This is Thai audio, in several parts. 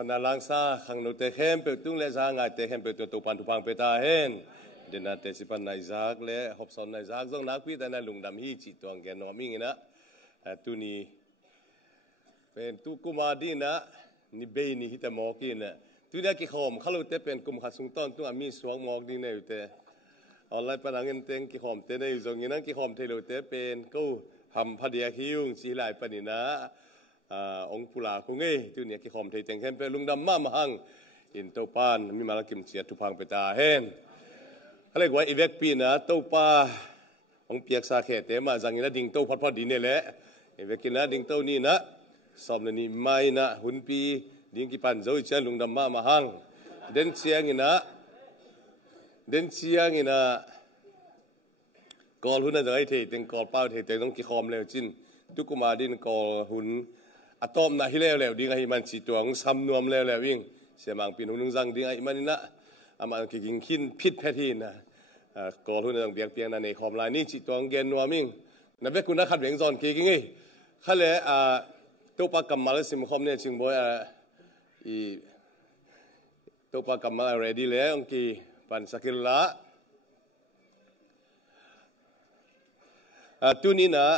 พนาลังซาขังโนเตเข้มเปิดตุ้งเลซางายเตเข้มเปิดตัวตุปันตุพังเปตาเฮนเดนนาเตสิปันนายซักเล่ฮอบซอนนายซักจงนักพิจารณาลุงดำฮีจิตตัวแกนอมิงนะตุนีเป็นตุกุมาดีนะนิเบนีฮิตามอกินะตุนี้กี่ขอมขลุ่ยเตเป็นกุมขัดสุงต้นตุอามีสวงมอกดีเนี่ยอยู่เตออนไลน์ปนังเงินเต็งกี่ขอมเตเนี่ยอยู่ตรงนี้นั่งกี่ขอมเทโลเตเป็นกูทำพอดีคิวสีลายปนินะองค์ปุลาคงเอ้ตุนี้กี่ขอมเทเต็งเข้มเป็นลุงดำมาหังอินโตปานมีมาลกิมเสียทุพังเปตาเฮนอะไรกว่าอีเวกปีนะโตปาองเปียกสาเขตเตมาจังงี้นะดิ่งโตพอดีเนี่ยแหละอีเวกินะดิ่งโตนี่นะสอบนี่ไม่นะหุ่นปีดิ่งกี่ปันโจยเชนลุงดำมาหังเดินเชียงนะกอลหุ่นอะไรเทตึงกอลเป้าเทตึงต้องกี่คอมแล้วจินทุกมาดินกอลหุ่นอะตอมนะฮิแล้วดิ่งให้มันจีตัวของซ้ำนวมแล้ววิ่งเสียมังปีนุ่งจังดิ่งไอ้มันนี่นะอามันกินขินพิษแพทีนะกอลหุ่นต้องเบียงนั่นในคอมลายนี่จีตัวของเกนนัวมิ่งนับเป็นคุณนักขัดเบียงซอนกี่กิงไงขั้นเลยตัวปากกำมาแล้วสิมคอมเนี่ยจึงบอกตัวปากกำมาเรดี้แล้วองค์ปันสกิลละตัวนี้นะ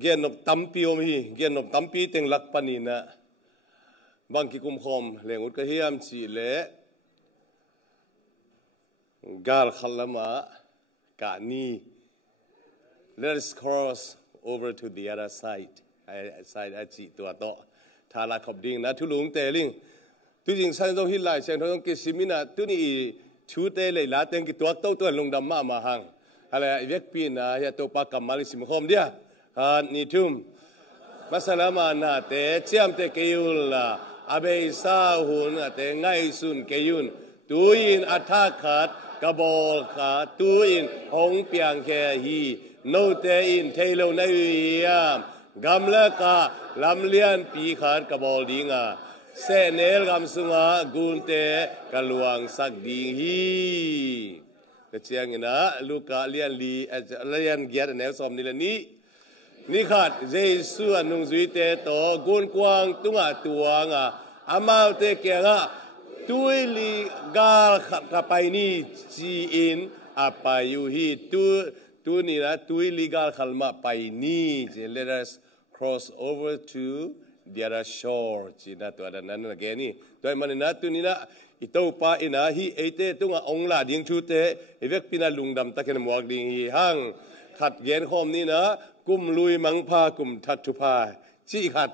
เกี่ยนนกตั้มปีอมีเกี่ยนนกตั้มปีเต็งลักปนีนะบางกิคุมคอมเลี้ยงอุดกระเฮียมชีเล่กาลขลมากานี let's cross over to the other side อาจีตัวโตทาราขบดิ่งนะทุลุงเตลิงทุจริงฉันต้องฮิลไลฉันต้องกิสิมินะตัวนี้ชูเตเลยลาเต็งกิตัวโตตัวลงดำมาหังอะไรเวกปีนะยาตัวปากกำมาลิสิมคอมเดียนี่ทุ่มมาสลามานาเตเจียมเตเกยุลละอาเบย์ซาหุนเตง่ายสุนเกยุนตัวอินอัฐขัดกบอลขาตัวอินหงเปียงแค่ฮีโนเตอินเทโลในยามกำลังกาลำเลียนปีขาดกบอลดิงาเสเนลกำสุงากุนเตกลวงสักดิงฮีก็เชียงนะลูกาเลียนลีเลียนเกียรติแนวสมนี่ละนี่ขาดเจสุอนุสุยเตโตกุนกวางตุงาตัวงาอามาเตเกงาตุยลีกาลขับไปนี่จีอินอาไปอยู่ฮีตุนี่นะตุยลีกาลขับมาไปนี่ let us cross over to the other shore จีน่าตัวนั้นนะแกนี่ตัวมันนะตุนี่นะอิโตปาอินาฮีเอเตตุงาองลาดิงชูเตเอเวกปินาลุงดำตะเคนหมวกดิงฮีหังขัดเกนคอมนี่นะกุมลุยมังพากุมทัดทุพาจีขัด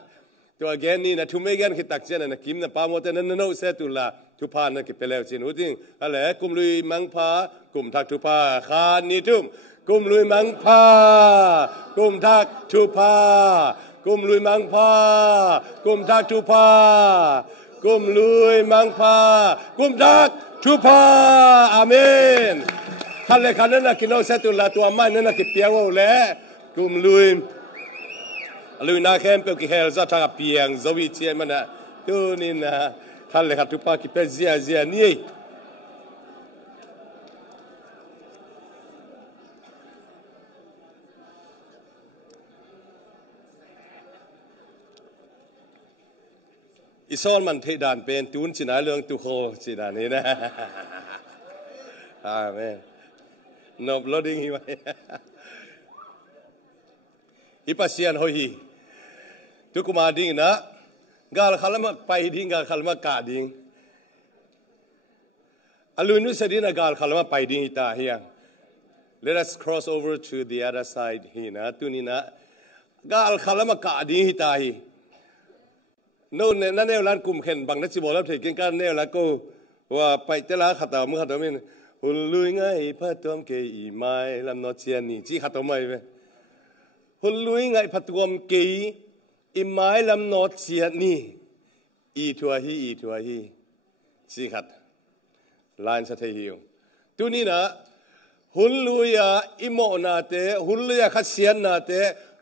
ตัวแกนนี่นะทุเมแกนขิตักเจนนะกิมนะปาโมเตนันโนเซตุลาทุพานะกิเปเลวจินหูจิงอะไรกุมลุยมังพากุมทัดทุพาขานนี่ทุ่มกุมลุยมังพากุมทัดทุพากุมลุยมังพากุมทัดทุพากุมลุยมังพากุมทัดทุพาอาเมนขันเลยขันนั้นนะกินเอาเซตุลาตัวมันนั่นนะกิเปียงเอาแล้วกุมลุยนาเข้มเปกิเฮลซาทางเปียงโซวิเชียมันนะตัวนี้นะขันเลยขัดทุพากิเปเซียนี่อิสอนมันเทดานเป็นตูนสินะเรื่องตุโคสินะนี่นะอาเมนนบลดิ้งฮีไว้อิปัสเซียนโฮฮีทุกมาดิ้งนะกาลขลมาไปดิ้งกาลขลมากาดิ้งอลุนุสดินะกาลขลมาไปดิ้งฮิตาเฮีย let us cross over to the other side ฮีนะตุนี่นะกาลขลมากาดิ้งฮิตาฮีโน่นนั่นเนี่ยร้านกลุ่มเข็นบางนักจิบอลรับถึงกินกันเนี่ยแล้วก็ว่าไปเจริญขัดต่อมือขัดต่อมินหุ่นลุยง่ายพัดตัวมเกยไม้ลำนอเชียนี่จีขัดต่อไม่ไหมหุ่นลุยง่ายพัดตัวมเกยไม้ลำนอเชียนี่อีทัวฮีจีขัดลานสัตย์ฮิวตัวนี้นะหุ่นลุยอิโมนาเตหุ่นลุยขัดเสียนนาเต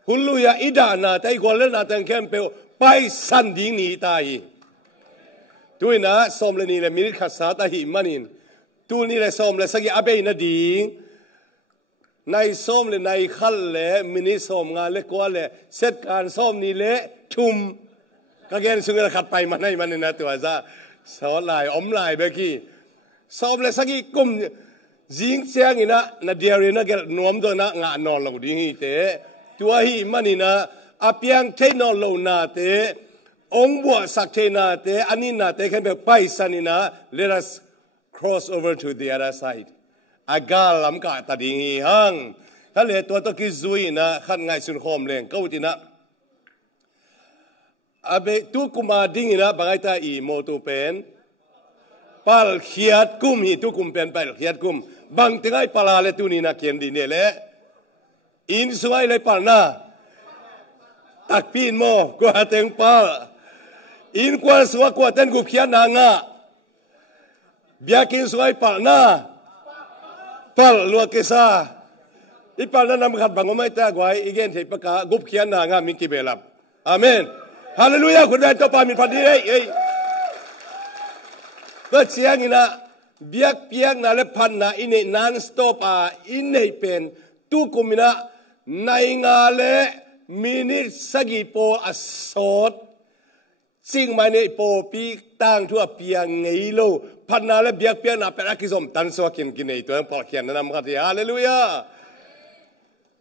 หุ่นลุยอิดานาเตอีกวันเล่นนาเตแคมเปลไปสันดิ่งนี่ตายตัวนะสมเลนี่เลยมิริขัดสาตาหิมันินตัวนี้เลยสมเลยสักอย่างอาเบยนาดิ่งในสมเลยในขันเลยมินิสมงานเลยกว่าเลยเสร็จการสมนี่เลยทุ่ม ก็แกนสุงระขัดไปมันให้มันนะตัวซะสอนลายอมลายเบกี้สอบเลยสักกี่กุมจิงเสียงนะนาเดียรีนะแกนวมตัวนะงานอนเราดีนี่เตะตัวฮีมันนี่นะอาเปียงเทนอนเรานาเตะองบัวสักเทนาเตะอันนี้นาเตะแค่แบบไปสันนี่นะ let us cross over to the other side อากาลำกาตัดยิงหังถ้าเหลือตัวตะกี้ซุยนะขันไงสุนโคมเลงก็อุตินะอาเบตุกุมาดิ้งนะบางไอ้ตาอีโมตุเป็นปัลเขียดกุมฮีตุกุมเป็นปัลเขียดกุมบางติงไอ้ปลาเลตุนีนะเขียนดีเนี่ยแหละอินสวยเลยปัลนะตักปีนโมกว่าเต็งปัลอินกว่าสวยกว่าเต็งกุบเขียนนางะเบียกินสวยปัลนะปัลลัวเกษาอีปัลนั้นนำขัดบังไม่ตากไว้อีเกนเทปกากุบเขียนนางะมิกิเบลับอาเมนฮาเลลูยาคุณได้ตัวปามินพันดีเอ้ยก็เสียงนี่นะเบียกเปียกนะและพันนะอินเนนันสต็อปอินเนเป็นตุกุมินะในงาเลมินิสกิโปอสอดสิ่งไม่ในโปปีตั้งทั่วเปียงไงโลพันนะและเบียกเปียกนะเป็นอากิสมตันสวกินกินไอตัวปอเขียนนะนำกันที่ฮาเลลูยา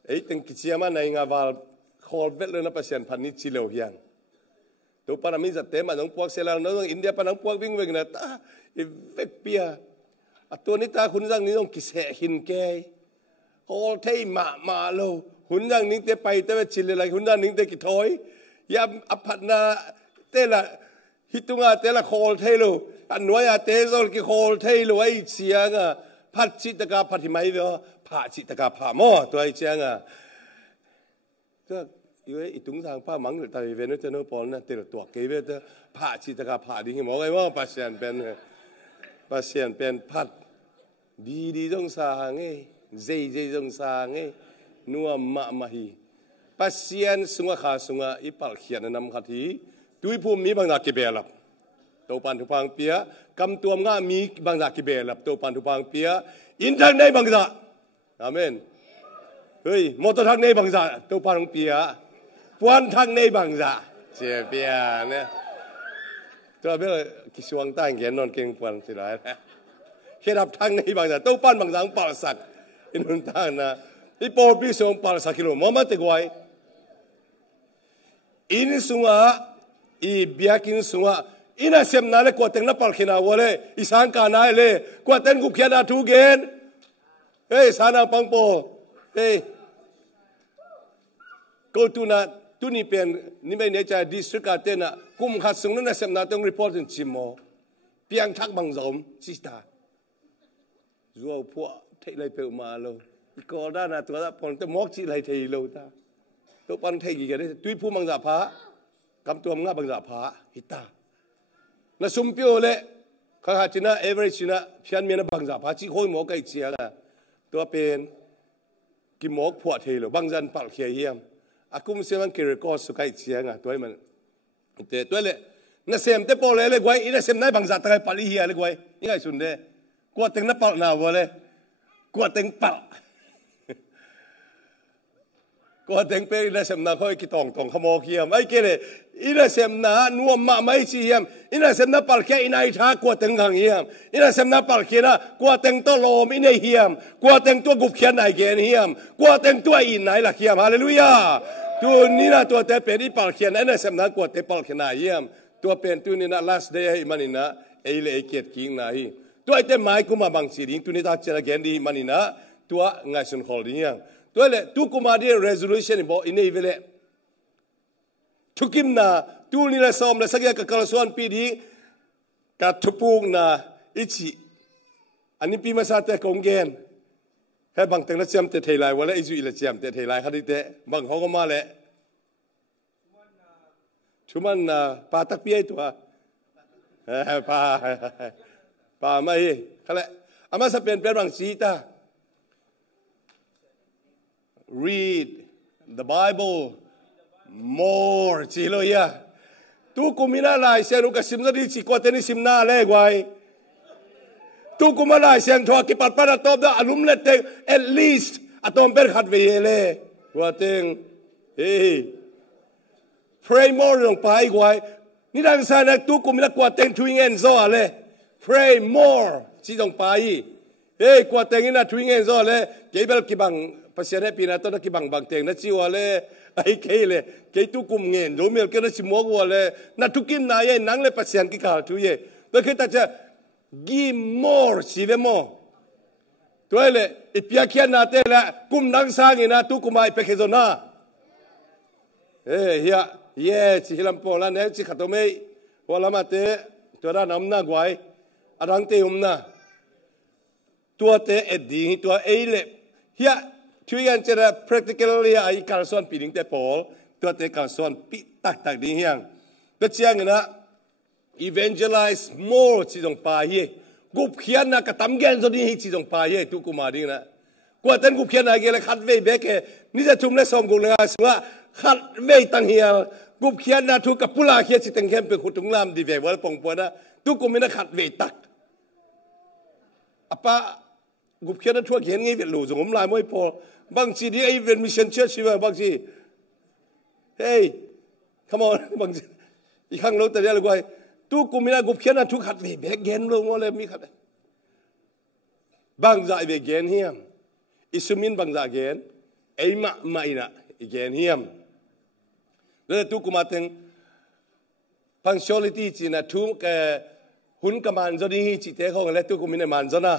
ไอ้ตั้งกิจยามาในงาวาลคอลเวลเลยนะเปอร์เซ็นต์พันนี้ชิโลเฮียงตัวปานามิจัดเต็มมาน้องพวกเซลล์น้องอินเดียปาน้องพวกวิ่งวิ่งนะตาเวกเปียตัวนี้ตาคุณจังนี้ต้องกิเสหินแกโอเทมาโลหุ่นจังนี้เตไปเตไปชิลเลยหุ่นจังนี้เตกิถอยยามอภัตนาเตละฮิตุงาเตละโคลเทโลอันวยาเตโซลกิโคลเทโลไอเสียงอ่ะพัดจิตกาพัดที่ไม่เนาะผ่าจิตกาผ่าหม้อตัวไอเสียงอ่ะก็因为一通常怕忙了，但是为了这那包呢，得了多给为的怕起这个怕的，冇个我把线变怕，ดี中上诶，Z中上诶，นัวมาฮี把线送啊卡送啊，一把线的นำ卡ทีด้วยภูมิบางจากกิเบลับตัวปันทุพังเปียกำตัวง่ามีบางจากกิเบลับตัวปันทุพังเปียอินทางในบางจากอาเมนเฮ้ยมอเตอร์ทางในบางจากตัวปันเปียปวนทางในบางจากเจียเปียเนี่ยตัวเบลกิช่วงตั้งเขียนนอนเก่งปวนสิไรนะแค่รับทางในบางจากตัวปันบางจากปาสักอินนทางนะอีโปปีส่งปาสักกิโลมอมาติกไว้อินสุงะอีเบียกินสุงะอินาเซมนาเลกวาเต็งนับปัลขินาวะเลอิสานกานาเลกวาเต็งกุบเขียนาทูเกนเฮ้ยสานาปังโปเฮ้ยกูตุนาตุนี่เป็นนี่ไม่เนจาดิสตริกาเตนะกุมขัดสุงนั่นเซมนาต้องรีพอร์ตจิมโมเปียงทักบังจอมจิตารัวพวกเทเลยเปิลมาโลอีกอด้านาตัวละปนแต่มอกจิเลยเทโลตาตัวปันเทกี่กันได้ด้วยผู้บังจาพะกำตัวง่าบังจาพะฮิตาน่ะสมเปียวเลยข้าจินะเอเวอเรจินะเพียนเมียนบังจาพะจีโคยหมอกไก่เชียละตัวเป็นกิมอกพวกเทโลบังจันปักเขียเยี่ยมอากุมเสียมันเกิดก็สุกัยเชียงอ่ะตัวมันแต่ตัวเลยน่ะเสียมเตปอเลยเลยกวยอีน่ะเสียมไหนบังจาตะไคปัลเฮียเลยกวยยังไงสุดเด้กวาดเต็งนับปัลนาวะเลยกวาดเต็งปัลก็เต็งเปรีน่ะเสมนาเขาไอ้กิตองขโมยเขียมไอ้เกเลยอิน่ะเสมนานัวมาไม่เชียมอิน่ะเสมนาปัลเขียอินายท่ากวาดเต็งขังเฮียมอิน่ะเสมนาปัลเขียนะกวาดเต็งตัวโลมอินายเฮียมกวาดเต็งตัวกุบเขียนนายเกนเฮียมกวาดเต็งตัวอินนายละเขียมฮาเลลูยาตัวนี้นะตัวแต่เป็นอีปัลเขียนไอ้น่ะเสมนากวาดเตปัลเขียนนายเฮียมตัวเป็นตัวนี้นะ last day ให้มันนี่นะไอ้เล่เกียรติกิงนายตัวไอ้เต็มไม้กุมาบางสิ่งตัวนี้ตาเจริญดีมันนี่นะตัวง่ายสุนขอดีอย่างตัวเลยทุกคนมาดี resolution บอกอินนี่เวลทุกิมนาตัวนี้ละซ้อมละสักอย่างกับกระทรวงปีดีกับทุกนาอิจิอันนี้ปีมาซาเตะกงเกนให้บางแต่ละเจียมเตะเทลายวันละอิจุอิละเจียมเตะเทลายเขาดีเตะบางเขาก็มาเลยชุมันปาตักเปียตัวปาไม่เขาเลยอามาสเปนเป็นบางสีตาread the Bible more จีโลยะทุกคนมีน่าลายเสียงกับสิมนาดีจีกว่าเทนิสิมนาเล่ไว้ทุกคนมาลายเสียงทัวกิปัดปาราตอบได้อารมณ์เล็ดเต็ง at least อะตอมเปิดขัดเวเล่กว่าเต็งเฮ้ pray more ลงไปไว้ นี่ดังสายนะตุกุมินะกว่าเต็งทวิงเงินโซ่เลย pray more ที่ต้องไปเฮ้ยกว่าเต็งนี่นะทวิงเงินโซ่เลยเกี่ยวกับกี่บังภาษาเนี่ยปีนั้นต้นกี่บังบางเต็งนะจิวเลยไอ้เกย์เลยเกย์ตุกุมเงินโดมิลเกย์นะชิมัวกัวเลยนะทุกินนายนังเลยภาษากี่ข่าวทุยแล้วคือแต่จะ give more ชีว more ตัวเลยอีเปียเขียนนาเตละกุมนังสร้างอีนะตุกุมาอีเปกเซน่าเฮ้ยเฮียเย่สิฮิลัมโปลันเนี่ยสิขัดตัวไม่ว่าละมาเตตัวด้านน้ำหน้ากวยอรังเตอุมนะตัวเตเอ็ดดีตัวเอเล่เฮียช่วยกันจะได้ practically ไอ้การสอนปีนิ่งเตปอลตัวเตการสอนปีตักดีเฮียงตัวเชียงนะ evangelize more ที่ตรงป่าเฮียกุบเขียนนะกับตำแกนจนนี้ที่ตรงป่าเฮียตุกุมาดิ้งนะกว่าแต่กุบเขียนอะไรกันเลยขัดเว่ยเบกนี่จะทุ่มเล่ส่งกุลงาสิว่าขัดเว่ยตั้งเฮียกุบเขียนนะทุกกับปุลาเขียนสิตั้งเข้มเป็นขุดถุงลามดีเว่ยว่าปงปวนะตุกุมินะขัดเว่ยตักอะปะกุบเขียนนะทั่วเขียนงี้เป็นหลูสงมลายมวยพอบางทีที่ไอ้เป็นมิชชั่นเชื่อชีวะบางทีเฮ้ย come on บางทีอีกครั้งเราแต่เดี๋ยวเลยตุกุมินะกุบเขียนนะทุกขัดเว่ยเบกเกนลงว่าเลยมีขัดบางใจเว่ยเกนเฮียมอิสุมินบางใจเกนไอ้มะไม่นะอีเกนเฮียมแล้วตุกุมาถึง punctuality จีน่ะทุกหุ่นกมันจดีจีเตะของแล้วตุกุมินมันจนะ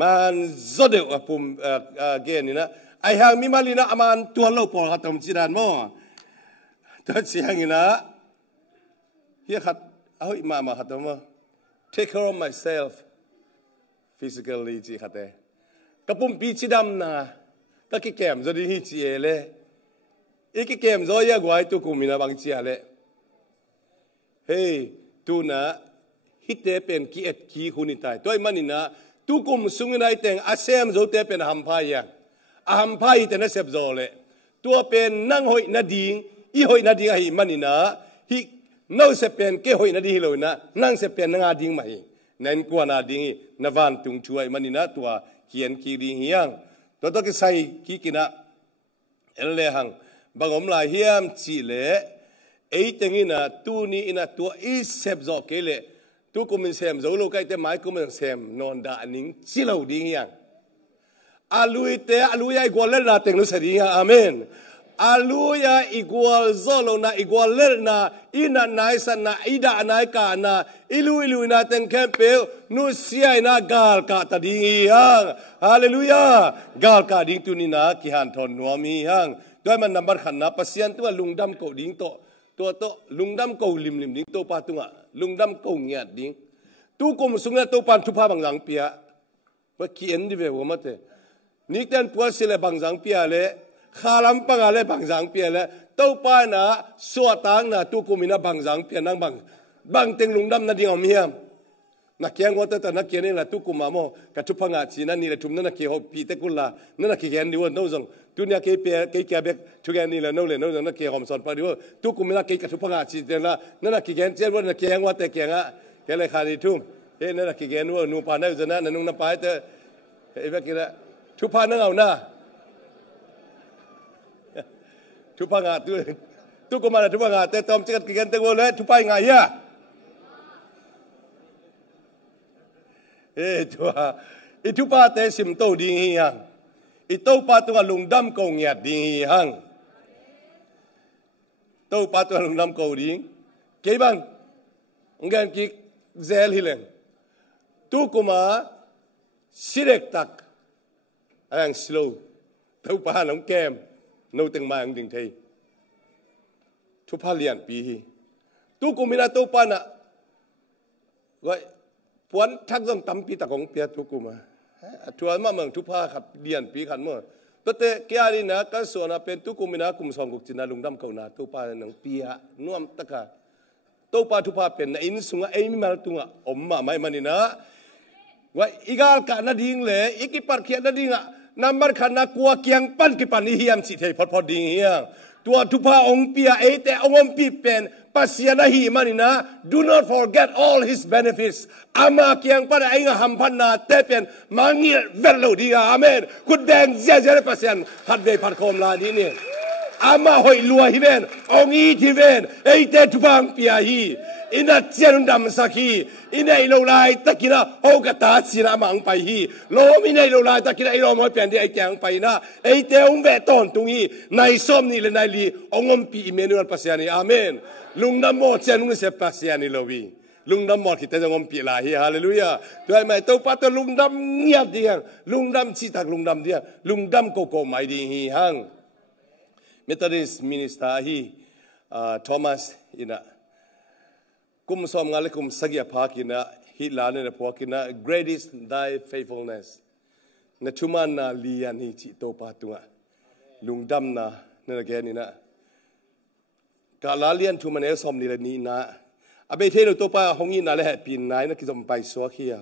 มันจดเดียวปุ่มเกนนี่นะไอ้หางมีมาลีนะอามันตัวโลปอขัดตรงจีดานมั่วตัวเสียงนี่นะเฮียขัดเอาอีมาขัดตรงมั่ว take care of myself physically จีขัดเตะกระปุ่มปีจีดำนะก็กี่แกมจดีจีเอเล่อีกเกมโซยากว่าตุกุมินะบางทีอะไรเฮ้ยตูน่ะฮิตเตเป็นกีเอ็ดกีคุณนิตายตัวมันนี่นะตุกุมสุงนายแต่งอาเซมโซเตเป็นฮัมพายังฮัมพายแต่น่ะเสพโซเลยตัวเป็นนั่งหอยนาดิงอีหอยนาดิงไอ้มันนี่นะฮิน้องเสพเป็นเกหอยนาดิงเลยนะนั่งเสพเป็นนั่งอาดิงมาอีนั่นกว่านาดิงนวันตุงช่วยมันนี่นะตัวเขียนกีดิงยังตัวต้องใส่กีกินะเอลเลหังบางอมลายเฮียมจีเล่ไอ้ตังอินะตัวนี้อินะตัวอีเซบจอกเกล่ตัวกุมินเซมจะรู้ใครแต่หมายกุมินเซมนอนด่านิ่งจิลาวดิ้งยังอาลุยเตะอาลุยอีกว่าเล่นนาเต็งนุสรียังอาเมนอาลุยอีกว่าโซโลนาอีกว่าเล่นนาอินะนายสันนาอิดานายกานาอิลุนาเต็งแคมเปลนุสยายนากาลกาตดิ้งยังฮาเลลูยา กาลกาดิ้งตัวนี้นะกิฮันทอนนัวมียังด้วยมันนับขันนะปัสยันตัวลุงดำเก่าดิ้งตัวลุงดำเก่าลิมดิ้งตัวปาตุงะลุงดำเก่าเงียดดิ้งตัวกุมสุงเงตัวปันทุพาบางหลังเปียว่าเขียนดิเววมาเตนี่เต้นตัวเสลบางหลังเปียเลยขาลัมปังอะไรบางหลังเปียเลยตัวปานะสวดตังนะตัวกุมินะบางหลังเปียนั่งบางเต็งลุงดำนั่นดิ้งเอาเมียมนักเขียนว่าแต่นักเขียนนี่แหละตุกุมาโมกับทุพงาจีนั่นนี่แหละทุมนั่นนักเขียนปีเตกุลละนั่นนักเขียนดีว่าโน้ตตุนยาเกย์เปียเกย์แกเบกทุกอย่างนี่แหละโน้ตเลยโน้ตนักเขียนหอมสอนพอดีว่าตุกุมินะเกย์กับทุพงาจีเดนละนั่นนักเขียนเจ้าว่านักเขียนว่าแต่เขียนอะแกเลยขาดีทุ่มเฮ้ยนั่นนักเขียนว่านูปานได้จะนั่นนุ่งน้ำปลายแต่เฮ้ยว่ากี่ละทุพานั่งเอาหน้าทุพงาตุกุมาทุพงาแต่ตอมจักรเขียนแต่ว่าเลยทุพายไงยะตัวอีทุพาเตสิมโตดียังอีโตปาตัวลุงดำกงเงียดดียังโตปาตัวลุงดำกงดีเก็บังงั้นกิเซลฮิเลนตุกุมาสิเรกตักอังสโลโตปาน้องแกมโนตึงมาอังดิ่งเทยทุพาเลียนปีตุกุมินาโตปานะว่าปวนทักต้องตำปีตะกงเปียทุกุมาทัวร์มาเมืองทุพาขับเดียนปีขันมั่วตัวเตะแกอารีนะก็ส่วนเป็นทุกุมินาคุมสองกุจินาลุงดำเขานาตัวปาหนังปีฮะน่วมตะกาตัวปาทุพาเป็นอินสุงะเอมิมาตุงะอมมาไม่มันนี่นะว่าอีกาลกานาดิ้งเลยอีกิปัดเขียนนาดิ้งอะนัมบัร์ขันนักกัวเกียงปั้นกิปันนิยามสิเทพอดิ้งเฮียตัวทุพาองปียเอเตองปีเป็นปัสยานาฮีมันนี่นะ do not forget all his benefits อามาเกียงปันเองหัมพันนาเตเป็นมังเงี้ยเวลโลดีอาเมนคุณแดงเจเจปัสยันหัดเวพัดโคมลาดีนี่ อามาหอยลัวฮิเวนองอีทิเวนไอเตทุบังปียฮีอินาเจนุนดำสักฮีอินาอิโลไลตะกินะโอกตาสินามังไปฮีโลมินาอิโลไลตะกินะอิโลมอยเปลี่ยนที่ไอแกงไปนะไอเตองเวตอนตุงฮีในส้มนี่เลยในลีองอมปีอิเมนูอัลปัสยานีอาเมนลุงดำโมเจนุนเซปัสยานีโลวีลุงดำหมดที่แต่จะงมปีลาฮีฮาเลลูยาด้วยไหมตัวปัตตลุงดำเงียบดีฮังลุงดำชิตักลุงดำดีฮังลุงดำโกโก้ไม่ดีฮีฮังเมทอดิสมินิสเตอร์ฮีทอมัสอินะกุมสอมงานเล็กกุมสักยาพากินะฮิลาเนพวกินะ great is thy faithfulness นชุมันนาลียานีจิโตปัตุงะลุงดำนะนั่นแกนี่นะกาลาเลียนทุมันเอสอมนี่ละนี่นะอาเบเทโลตัวป้าหงยินอะไรปีนไหนนักกิจกรรมไปสวกเฮีย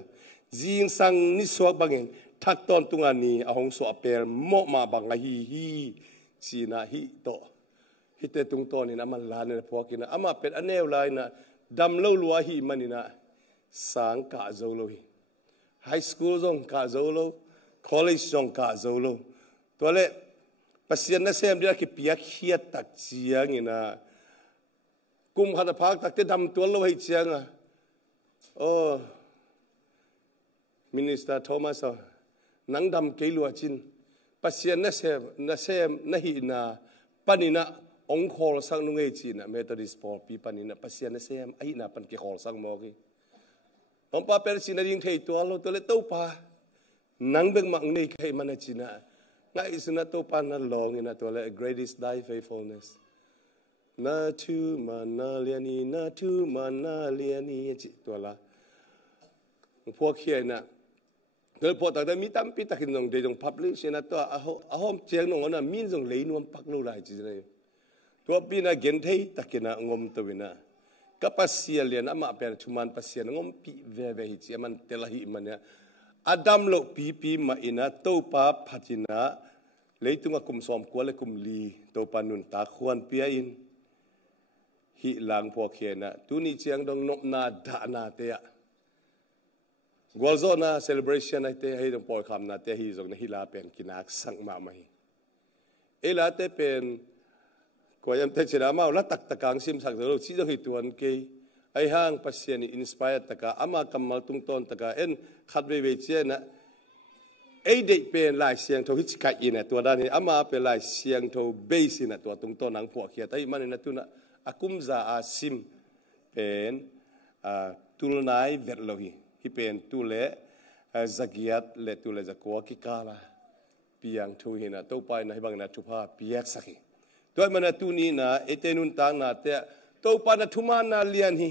จิงสังนิสวกบางเองทักตอนตุงานีอาหงสวกเปรโมมาบางฮีจีน่าฮีโตฮิเตตุงตอนี่นะมันลานเนี่ยพวกกินนะอามาเป็นอันเนวไลนะดำเล่าลัวฮีมันนี่นะสังกาโจโลฮีไฮสคูลจงกาโจโลคอลเลจจงกาโจโลตัวเล่ปัสยานนั่นเสียมเดียกิปียกเฮียตักเจียงนี่นะกุมขัดพักตักเตดำตัวเราให้เชียงอ่ะโอ้มินิสเตอร์โทมัสนังดำเกลัวจินปัสยานนั่นเสียมนั่นหินาปนินะองค์คอลสังนุ่งเอจินะเมทอดิสปอร์ปีปนินะปัสยานนั่นเสียมไอ้น่ะปันเกคอลสังมอกีองป้าเป็นจินาดิงเทยตัวเราตัวเล็กตัวป้านังเบ่งมังนี่ใครมันจินะง่ายสุนัขตัวป้านั่นลองนี่นะตัวเล็ก great is thy faithfulnessนาทูมานาเลียนีนาทูมานาเลียนีจิตัวละพวกเขียนนะเธอพอตั้งแต่มีตั้มปีตะกินตรงเดี๋ยวพับลิชนะตัวอาหอมเจียงนงนะมีนตรงเลยนวมปักลูไรจิเลยตัวปีน่ะเกณฑ์เทยตะกินนะงมตัวนะก็ปัสเซียเลียนอามาเป็นชุมันปัสเซียนงมปีเวเวหิจิมันเตละหิมันเนี่ยอดัมโลปีมาอินะตัวป้าพัฒนาเลยตุงกุมสอมกัวเลยกุมลีตัวปานุนตาควรเปียอินฮิลังพวกเขียนตุนี่เชียงดงนกนาดานาเตะกอลโซนาเซเลบรชันไอเตะให้ดงปอยคำนาเตะฮิจงนะฮิลาเป็นกินักสังมาไม่เอลาเตเป็นกว่ายังเตชิรามาละตักตะกังซิมสักเดือดชิจงฮิตัวนเกยไอห้างปัสเซียนอินสปายตะกาอามากัมมัลตุงตอนตะกาเอ็นขัดเวเวเจนะไอเด็กเป็นลายเสียงโทฮิจิกาอินะตัวด้านนี้อามาเป็นลายเสียงโทเบสินะตัวตุงตอนนังพวกเขียนแต่มันนี่นะตุนะakum za asim pen tulnai verlohi hi pen tule zagiat le tule zakwa ki kala piang thu hina to pai na bang na thupa piak sakhi toy mana tu ni na etenun tang na te to pa na thuma na lian hi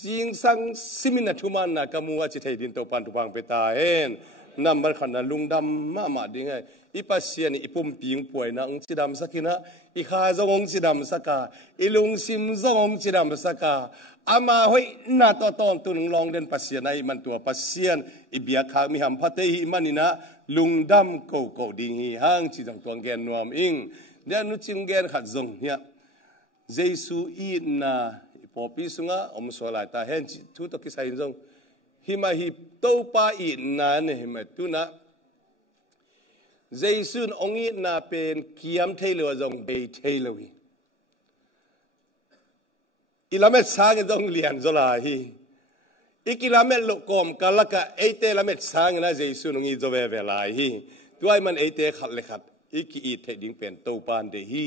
jing sang simina thuma na kamua chi thai din to pan thu bang pe ta hen number khan na lungdam ma ding ai ipasian ipum ping poi na ong chidam sakina i kha zong chidam saka ilung sim zong chidam saka ama hoi na to ton tun long den pasian ai man tua pasian i bia kha mi ham phate hi manina lungdam ko ding hi hang chi jang tuang gen nuam ing dia nu ching gen khat zong hia jesu i na popi sunga om so lai ta hen chi thu to ki sai zong hi ma hi to pa i na ne ma tu na Jesu ongi na pen kiam Taylor zong bay Taylor ilamet sang zong lian zola hi ikilamet lokom kalaka ete lamet sang na Jesu nongi zobe vela hi tuai man ete khat le khat iki it theding pen to pan de hi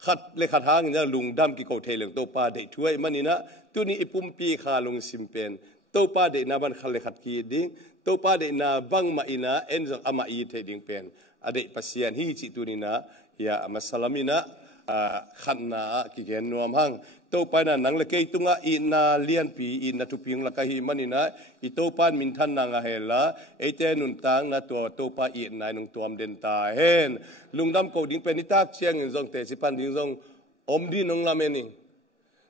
khat le khat hang na lungdam ki ko Taylor to pa de tuai manina tuni ipum pi kha lung simpen to pa de na ban khat le khat ki ding to pa de na bang ma ina en zong ama i theding pen adik pasian hi ci tunina ya masalamina khanna ki gen nuam hang to pa na nang le ke tunga ina lian pi ina tuping la ka hi manina I to pan min than na nga hela ete nun tang na to pa I na nung tuam den ta hen lungdam ko ding pe ni tak chiang zong te si pan ding zong om di nong la mening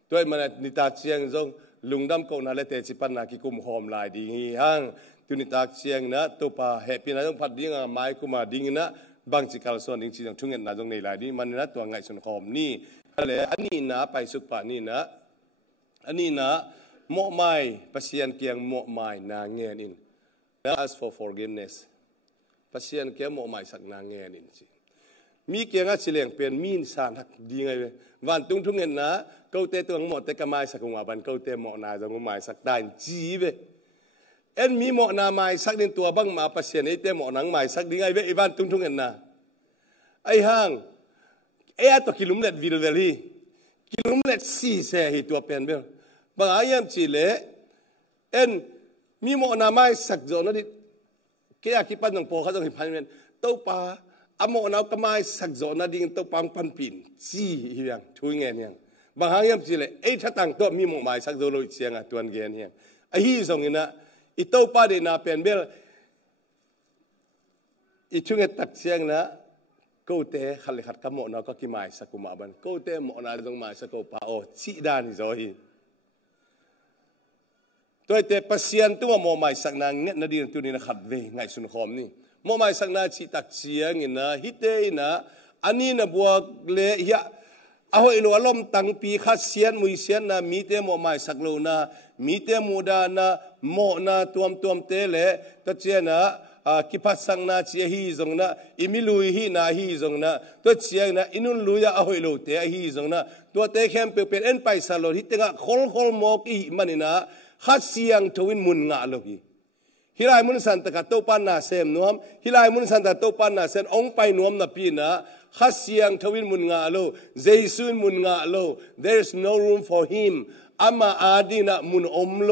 toy man ni tak chiang zong lungdam ko na le te si pan na ki kum hom lai ding hi hang tuni tak siang na to pa happy na jong phat ding mai kuma ding na bang chi kal son ding chi jong thungen na jong nei lai ni man na to ngai sun khom ni ale ani na pai suk pa ni na ani na mo mai pasian kiang mo mai na ngen in ask for forgiveness pasian kiang mo mai sak na ngen in chi มีเกียงสิเลียงเป็นมีนสารหักดีไงเว้ยวันตุ้งทุ่งเงินนะเกาเตตัวหมดแต่กระไม้สักหัวบันเกาเตหมอนาจะหัวไม้สักได้จีเว้ยเอ็นมีหมอนาไม้สักเดินตัวบังมาปัสเซียนไอเตหมอนังไม้สักดีไงเว้ยไอ้วันตุ้งทุ่งเงินนะไอ้ห้างไอ้ตัวกิลุมเล็ดวิลเวลี่กิลุมเล็ดสี่เสียให้ตัวเป็นเบลบางอายามจีเล่เอ็นมีหมอนาไม้สักโจนั่นดิแค่คิดปั้นหนังโปเขาต้องเห็นพันเป็นเต้าปลาอโมนเอากระไม้สักโจนั่นดิเต้าปังปันปิ่นจีเฮียงทุยเงี้ยเนี่ยบางอายามจีเล่ไอ้ถ้าตั้งตัวมีหมอไม้สักโจลุยเชียงอ่ะตัวเงี้ยเนี่ยไอ้ฮีส่งเงี้ยนะอีเต้าปลาเดน่าเป็นเบลอีช่วงเงี้ยตัดเชียงนะกูเตะขัดเลยขัดกระหม่อมเราก็กินไม้สักกุมาบันกูเตะหม่อนาตรงไม้สักกูป่าโอชีดานิโซฮีตัวเตะปัสเซียนตัวหม่อไม้สักนางเงี้ยนาดีนตัวนี้นะขัดเวไงสุนทรนี่หม่อไม้สักนาชีตักเชียงนี่นะฮิตเตนะอันนี้นะบัวเละเฮียเอาไอ้หลวงล้มตั้งปีขัดเสียนมุยเสียนนะมีเตะหม่อไม้สักโลนะมีเตะมูดานะหม่อนะตัวเตะเละตัวเจนะคิพัดสังนาเชียฮีจงนะอิมิลุยฮีนาฮีจงนะตัวเชียงนะอินุนลุยอาหอยโลเตะฮีจงนะตัวเตะเข้มเป็นเอ็นไปสโลฮิตงะคอลโมกอีมันนะขัดเสียงทวินมุนงะโลกีฮิลายมุนสันตะกัตโตปันนาเซมนวมฮิลายมุนสันตะโตปันนาเซนองไปนวมนะปีนะขัดเสียงทวินมุนงะโลเจสุนมุนงะโล there is no room for him อามาอาดีนะมุนอมโล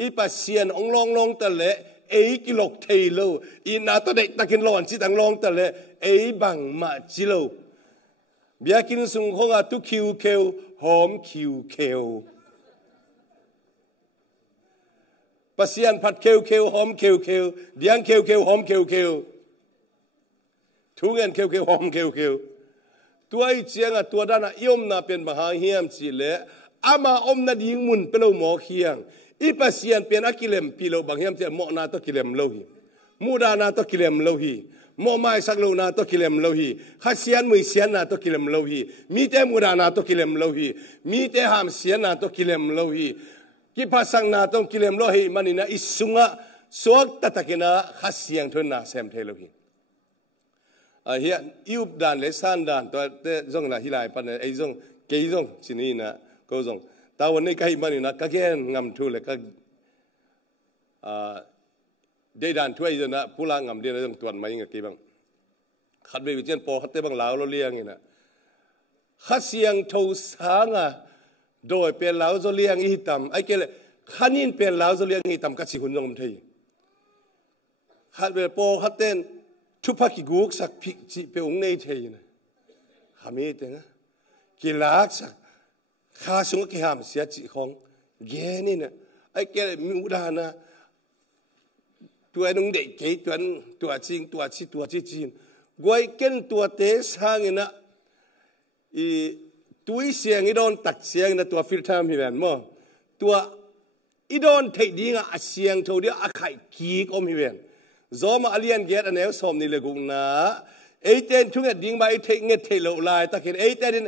อีปัสเซียนองลองตะเลเอ้กิโลเทโลอีนาตัวเด็กตะกินร้อนสิตังลองตะเลเอ้บังมาจิโลเบียกินสุงคงอาตุคิวเควหอมคิวเควปัสเซียนผัดเควหอมเควเดียงเควหอมเควทุเงินเควหอมเควตัวไอเจียงตัวด้านยมนาเป็นมหาเฮียมสิเลอามาอมนาดิงมุนเปล่าหมอเคียงอีปัสยันเป็นอักิเลมพิโลบางเฮียมเจหมอนาตัวกิเลมโลหิมูดานาตัวกิเลมโลหิหมอไม้สักโลนาตัวกิเลมโลหิขัดเสียนมือเสียนนาตัวกิเลมโลหิมีแต่มูดานาตัวกิเลมโลหิมีแต่หามเสียนนาตัวกิเลมโลหิกิปัสสังนาตัวกิเลมโลหิมันนี่นะอิสุงะสวกตะตะกินะขัดเสียงทุนนาเซมเทโลหิเฮียยูบดานเลสันดานตัวเตจงนะฮิลายปันไอจงเกยจงชินีนะก็จงแต่วันนี้ใครมันนี่นะก็แค่งำทุเลยก็เดินช่วยนะผู้ล่างงำเดียนต้องตรวจมาอย่างกี่บ้างขัดไปวิจารณ์พอขัดเตะบางเหลาเราเลี้ยงนี่นะขัดเสียงทูสางอ่ะโดยเป็นเหลาจะเลี้ยงอีตำไอ้เกลขันยินเป็นเหลาจะเลี้ยงอีตำกัดสิคุณยงทีขัดไปพอขัดเต้นทุพักกุกสักพิจิเปองในทีนะหามีเต็งอ่ะกิลักสักข้าสงฆ์ที่ห้ามเสียจิของแกนี่นะไอ้แกมีอุดานะตัวนุ่งเด็กเก๋ตัวจริงตัวจริงกวยเก่งตัวเตะสร้างนะอีตัวเสียงอีโดนตัดเสียงนะตัวฟิลทามพี่แมนมั้งตัวอีโดนเทดีงะเสียงเท่าเดียวอาไข่ขี้ก็มีแมนจอมาอเลียนเกตอันเอวสมนี่เลยกุนะไอ้เต้นช่วงนี้ดิ้งไปเทงเงเทโลลายตะเกียนไอ้เต้น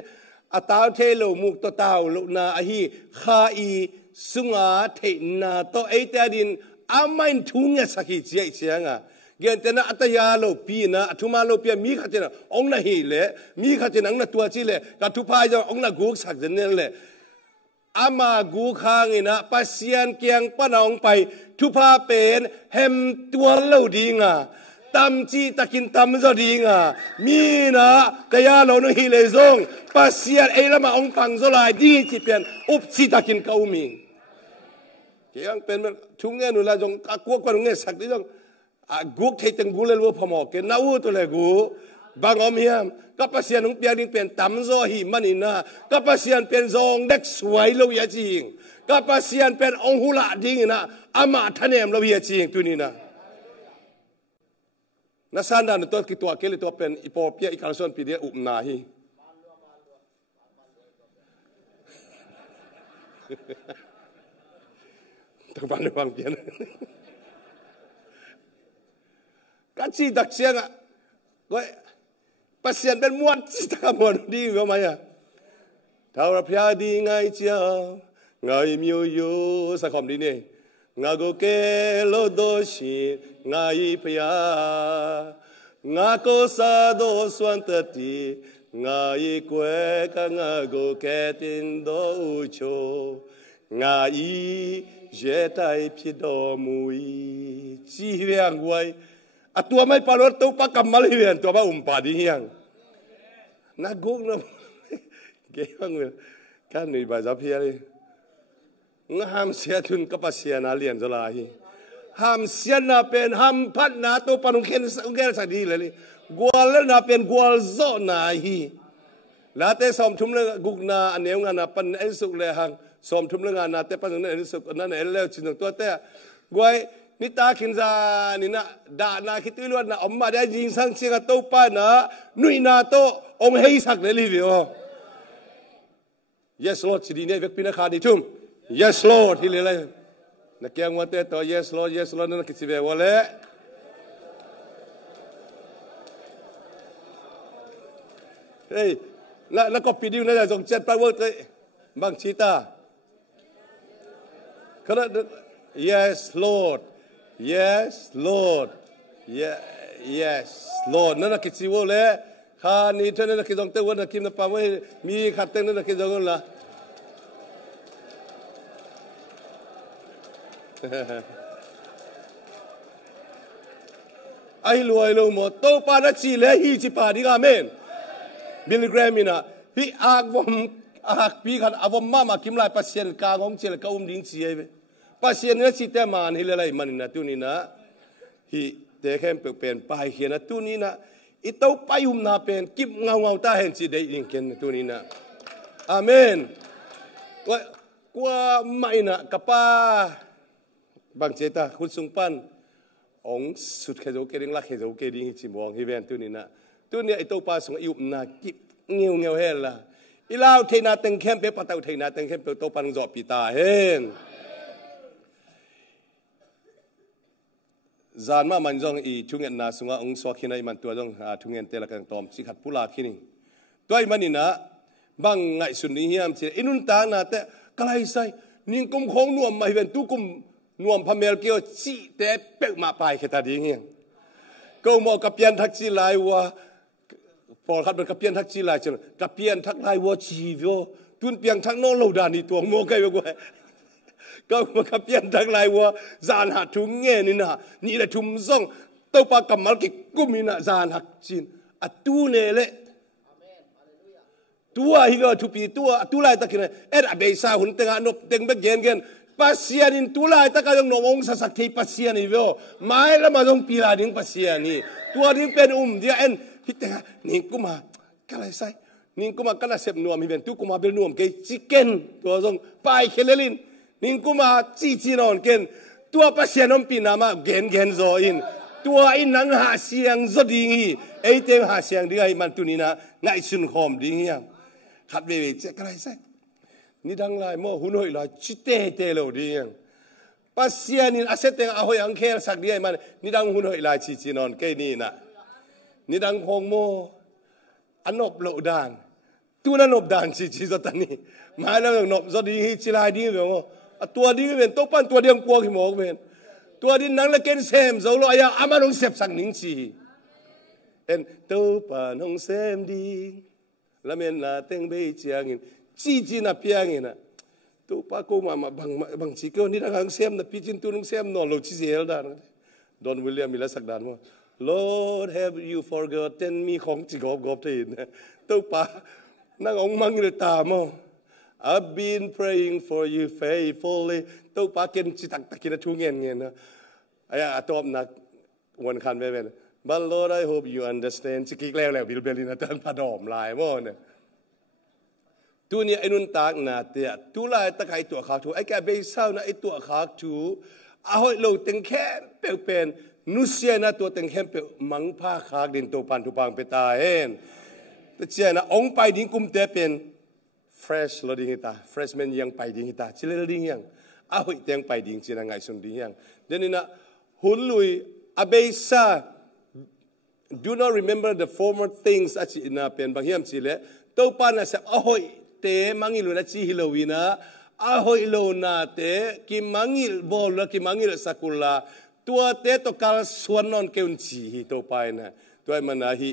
อาตาวเทโลมุกตัวตาวลุนาอหีข้าอีสุงาเทนาตัวไอเตดินอาไม่ทุ่งเงสักทีเจียงอ่ะเกี่ยนแต่นะอัตยาโลปีนะทุมาโลปีมีขัดเจนะองน่ะฮีเล่มีขัดเจนังน่ะตัวจีเล่กับทุพายจะองน่ะกูสักเจนเนี่ยเล่อามากูข้างนี่นะปัสยันเกียงป้านองไปทุพาเป็นเฮมตัวเล่าดีงอ่ะตำจีตะกินตำจะดีงอ่ะมีนะแต่ยาเราหนุ่ยเลยส่งปัสยาไอ้ละมาองฟังจะลายดีที่เป็นอุบจีตะกินเกามีเกี่ยงเป็นทุกเงี้ยหนูละจงกักวัวกันเงี้ยสักทีจงกุกเทตังกูเลยว่าพมอกเกน่าอู้ตัวเลยกูบางอมเฮียมก็ปัสยานุ่งเปียดิงเป็นตำจะหิมันนี่นะก็ปัสยาเป็นจงเด็กสวยเราอย่าจริงก็ปัสยาเป็นองหุละดิ้งนะอามาทะเนมเราอย่าจริงตัวนี้นะนักสันดานตัวกิตัวเกลิตัวเป็นอีโปเปียอีกาลส่วนปีเดียอุปนาฮีต้องบันระวังเปียนกัจจีดักเสียงอ่ะก็ปัสยันเป็นมวลจิตกรรมวันดีก็ไหมอ่ะท้าวพระดีไงเจ้าไงมิวยูสักคำดีเนี่ยงาโกเกโลโดชิไงพยา งาโกซาโดสวนตติงาอีกเวกังาโกเกตินโดอุโชงาอีเจตายพิดอมุยจีเวียงไว้อะตัวไม่ปารถตัวปากกำมาเลยเวียนตัวป้าปาดียังนักกุกนะเกี่ยงเลยกันนี่บาจับเพียเลยงห้ามเสียทุนกับเสียนาเลียนจะลายห้ามเสียนาเป็นห้ามพัดนาตัวปนุเข็นสักดีเลยกวาลนาเป็นกวาลโซนาฮีลาเตสอมทุ่มเลยกุกนาอันเนี้ยงานาปันเอ็นสุกเลยหังสอมทุ่มเลยงานาเตปันนั้นเอ็นสุกนั่นเอ็นเลี้ยวจินตัวเตะกวยนิตาขินซานี่นะดานาคิดล้วนนะอมมาได้ยิงสังเสียงตัวป้านะนุยนาโตองเฮสักเลยลิวิโอ Yes Lord สิดีเนี่ยเวกพินาคาดิทุ่ม Yes Lord ที่เลยนักเกี่ยงวันเตต่อ Yes Lord Yes Lord นั่นคิดสิเววเลยเฮ้ยแล้วก็ปีดิวนั่นแหละส่งเจ็ดไปเวิร์ดเลยบางชีตาขณะ Yes Lord Yes Lord Yes Lord นั่นคิดสิเวเลยข้านี่เท่านั้นคิดตรงเตวันคิดนับไปว่ามีขัดเต้นนั่นคิดตรงนั้นละไอ้รวยลงหมดโตปานัชีเลยฮีจิปาดิกาเมนบิลแกรมินะพี่อากวมพี่ขัดอาวมมาคิมไลปัสเซียนกางงเจลกาดิ้งเสียไปปัสเซียนเนี่ยสิเตมันฮิเลไลมันนะตุนีนะฮีเด็กเข้มเป็นไปเขียนนะตุนีนะอิตาไปนาเป็นกิบเงาตาเห็นสิได้ยิงกันตุนีนะอาเมนว่าไม่นะกับป้าบางเจตาคุณสุงปันองสุดเขยโจเกดิงลักเขยโจเกดิงจิมวงฮิเวนตุนีนะตุนีไอตัวป้าสงอายุนากิบเงียวเฮล่ะอีลาวเทนาเต็งเข้มเปปะตาเทนาเต็งเข้มเปตัวปันจอบปีตาเฮนจานมามันจงอีทุ่งเงินนาสุงาองสวาขินัยมันตัวจงทุ่งเงินเตละกันตอมสิขัดปุลาขินิตัวไอ้มันนี่นะบางไงสุนีเฮียมเสียอินุนตานาแต่กลายใส่นิ่งกุมของนวมมาเห็นตุกุมนวมพเมลเกียวจีแต่เปิกมาไปแค่ตาดีเงี้ยก็มอกับเปียนทักจีลายวัวพอขัดเป็นกับเปียนทักจีลายจนกับเปียนทักลายวัวชีวิโตุนเปียงทักน้องเหล่าดานี่ตัวโมกไกวัวก็มากับเปียนทักลายวัวจานหัดทุ่งเงี้ยนี่นะนี่แหละทุ่มซ่องตัวปากกำมัลกิกุมินะจานหักจีนอัตูเนเล่ตัวฮิโกทุปีตัวลายตะกินเอ็ดอเบซ่าหุ่นเต็งอันนบเต็งเบกเย็นกันปัสยานินตัวลายตะกันยังนองสักทีปัสยานิเวอไม่ละมาต้องปีลาดิ้งปัสยานิตัวนี้เป็นเดียเอ็นฮิตเตงนิ่งกุมาก็เลยใส่นิ่งกุมาก็น่าเสพนัวมีเป็นตุกุมาเป็นนัวมเกยชิคเก้นตัวทรงไปเคเลลินนิ่งกุมาจีนอนเกนตัวปัสยานอมปีนามาเกนโซอินตัวอินนังหาเสียงจดิงีไอเต็งหาเสียงดีไอมันตุนีนะไงสุนคอมดิ้งยังขัดเวเจก็เลยใส่นี่ดังไล่โม่หุ่นหอยลอยชิเตเตโลดียังปัสยานินอาเซตเตงอาหอยอังเคลสักดีไอมันนี่ดังหุ่นหอยลอยจีนอนเกนี่นะนี่ดังคงโมอันนบโลดานตัวนั้นนบดานจีสตันนี่มาแล้วนบจดีฮีจิลายดีแบบว่าตัวดีเป็นตัวปั้นตัวเดียงกลัวขี้หมอกเป็นตัวดินนังละเกนเซมโซโลอยาอามาลงเสพสักนิ่งจีเอ็นตัวปั้นลงเซมดีละเมนนาเต็งเบยเจียงินจีน่ะเปียงินนะตัวป้ากูมาบางชีก็นี่ทางเซมนะพี่จินตัวนึงเซมนอนโลจิเซลดานดอนวิลเลียมมีละสักดานว่า Lord have you forgotten มีของจิกอบที่นะตัวป้านั่งองมังเลยตามอ่ะ I've been praying for you faithfully ตัวป้าเกณฑ์จิตักตะกินทุ่งเงินนะไอ้ตัวนักวันคันไปเป็นBut Lord, I hope you understand. จิกแล้วบิลเบลินะตั้งพาดอมลายมั่วเนี่ยตัวนี้ไอ้นุ่นตากนาเตียตัวลายตะไคตัวขาถูไอ้แกเบย์เศร้านะไอ้ตัวขาถูเอาให้เราตึงแค่เปลวเป็นนุเซียนะตัวตึงแค่เปลวมังผ้าขากดินตัวปันทุปังไปตาเห็นแต่เจ้านะองไปดิ้งกุมเตเป็น fresh เราดิ้งตา freshman ยังไปดิ้งตาชิลเลดิ้งยังเอาให้เตียงไปดิ้งจีนังไงส่วนดิ้งยังเดี๋ยวนี้นะหุ่นลุยอาเบย์ซ่าDo not remember the former things อาชีนาเป็นบางอย่างสิเลตัวปานะเสพอ้อยเตมังอิลุนะชีฮิโลวีนะอ้อยโลนาเตกิมังอิลบอลกิมังอิลสักุลาตัวเตตัวการสวนนอนเกี่ยวจีตัวไปนะตัว ตัวมันนะฮี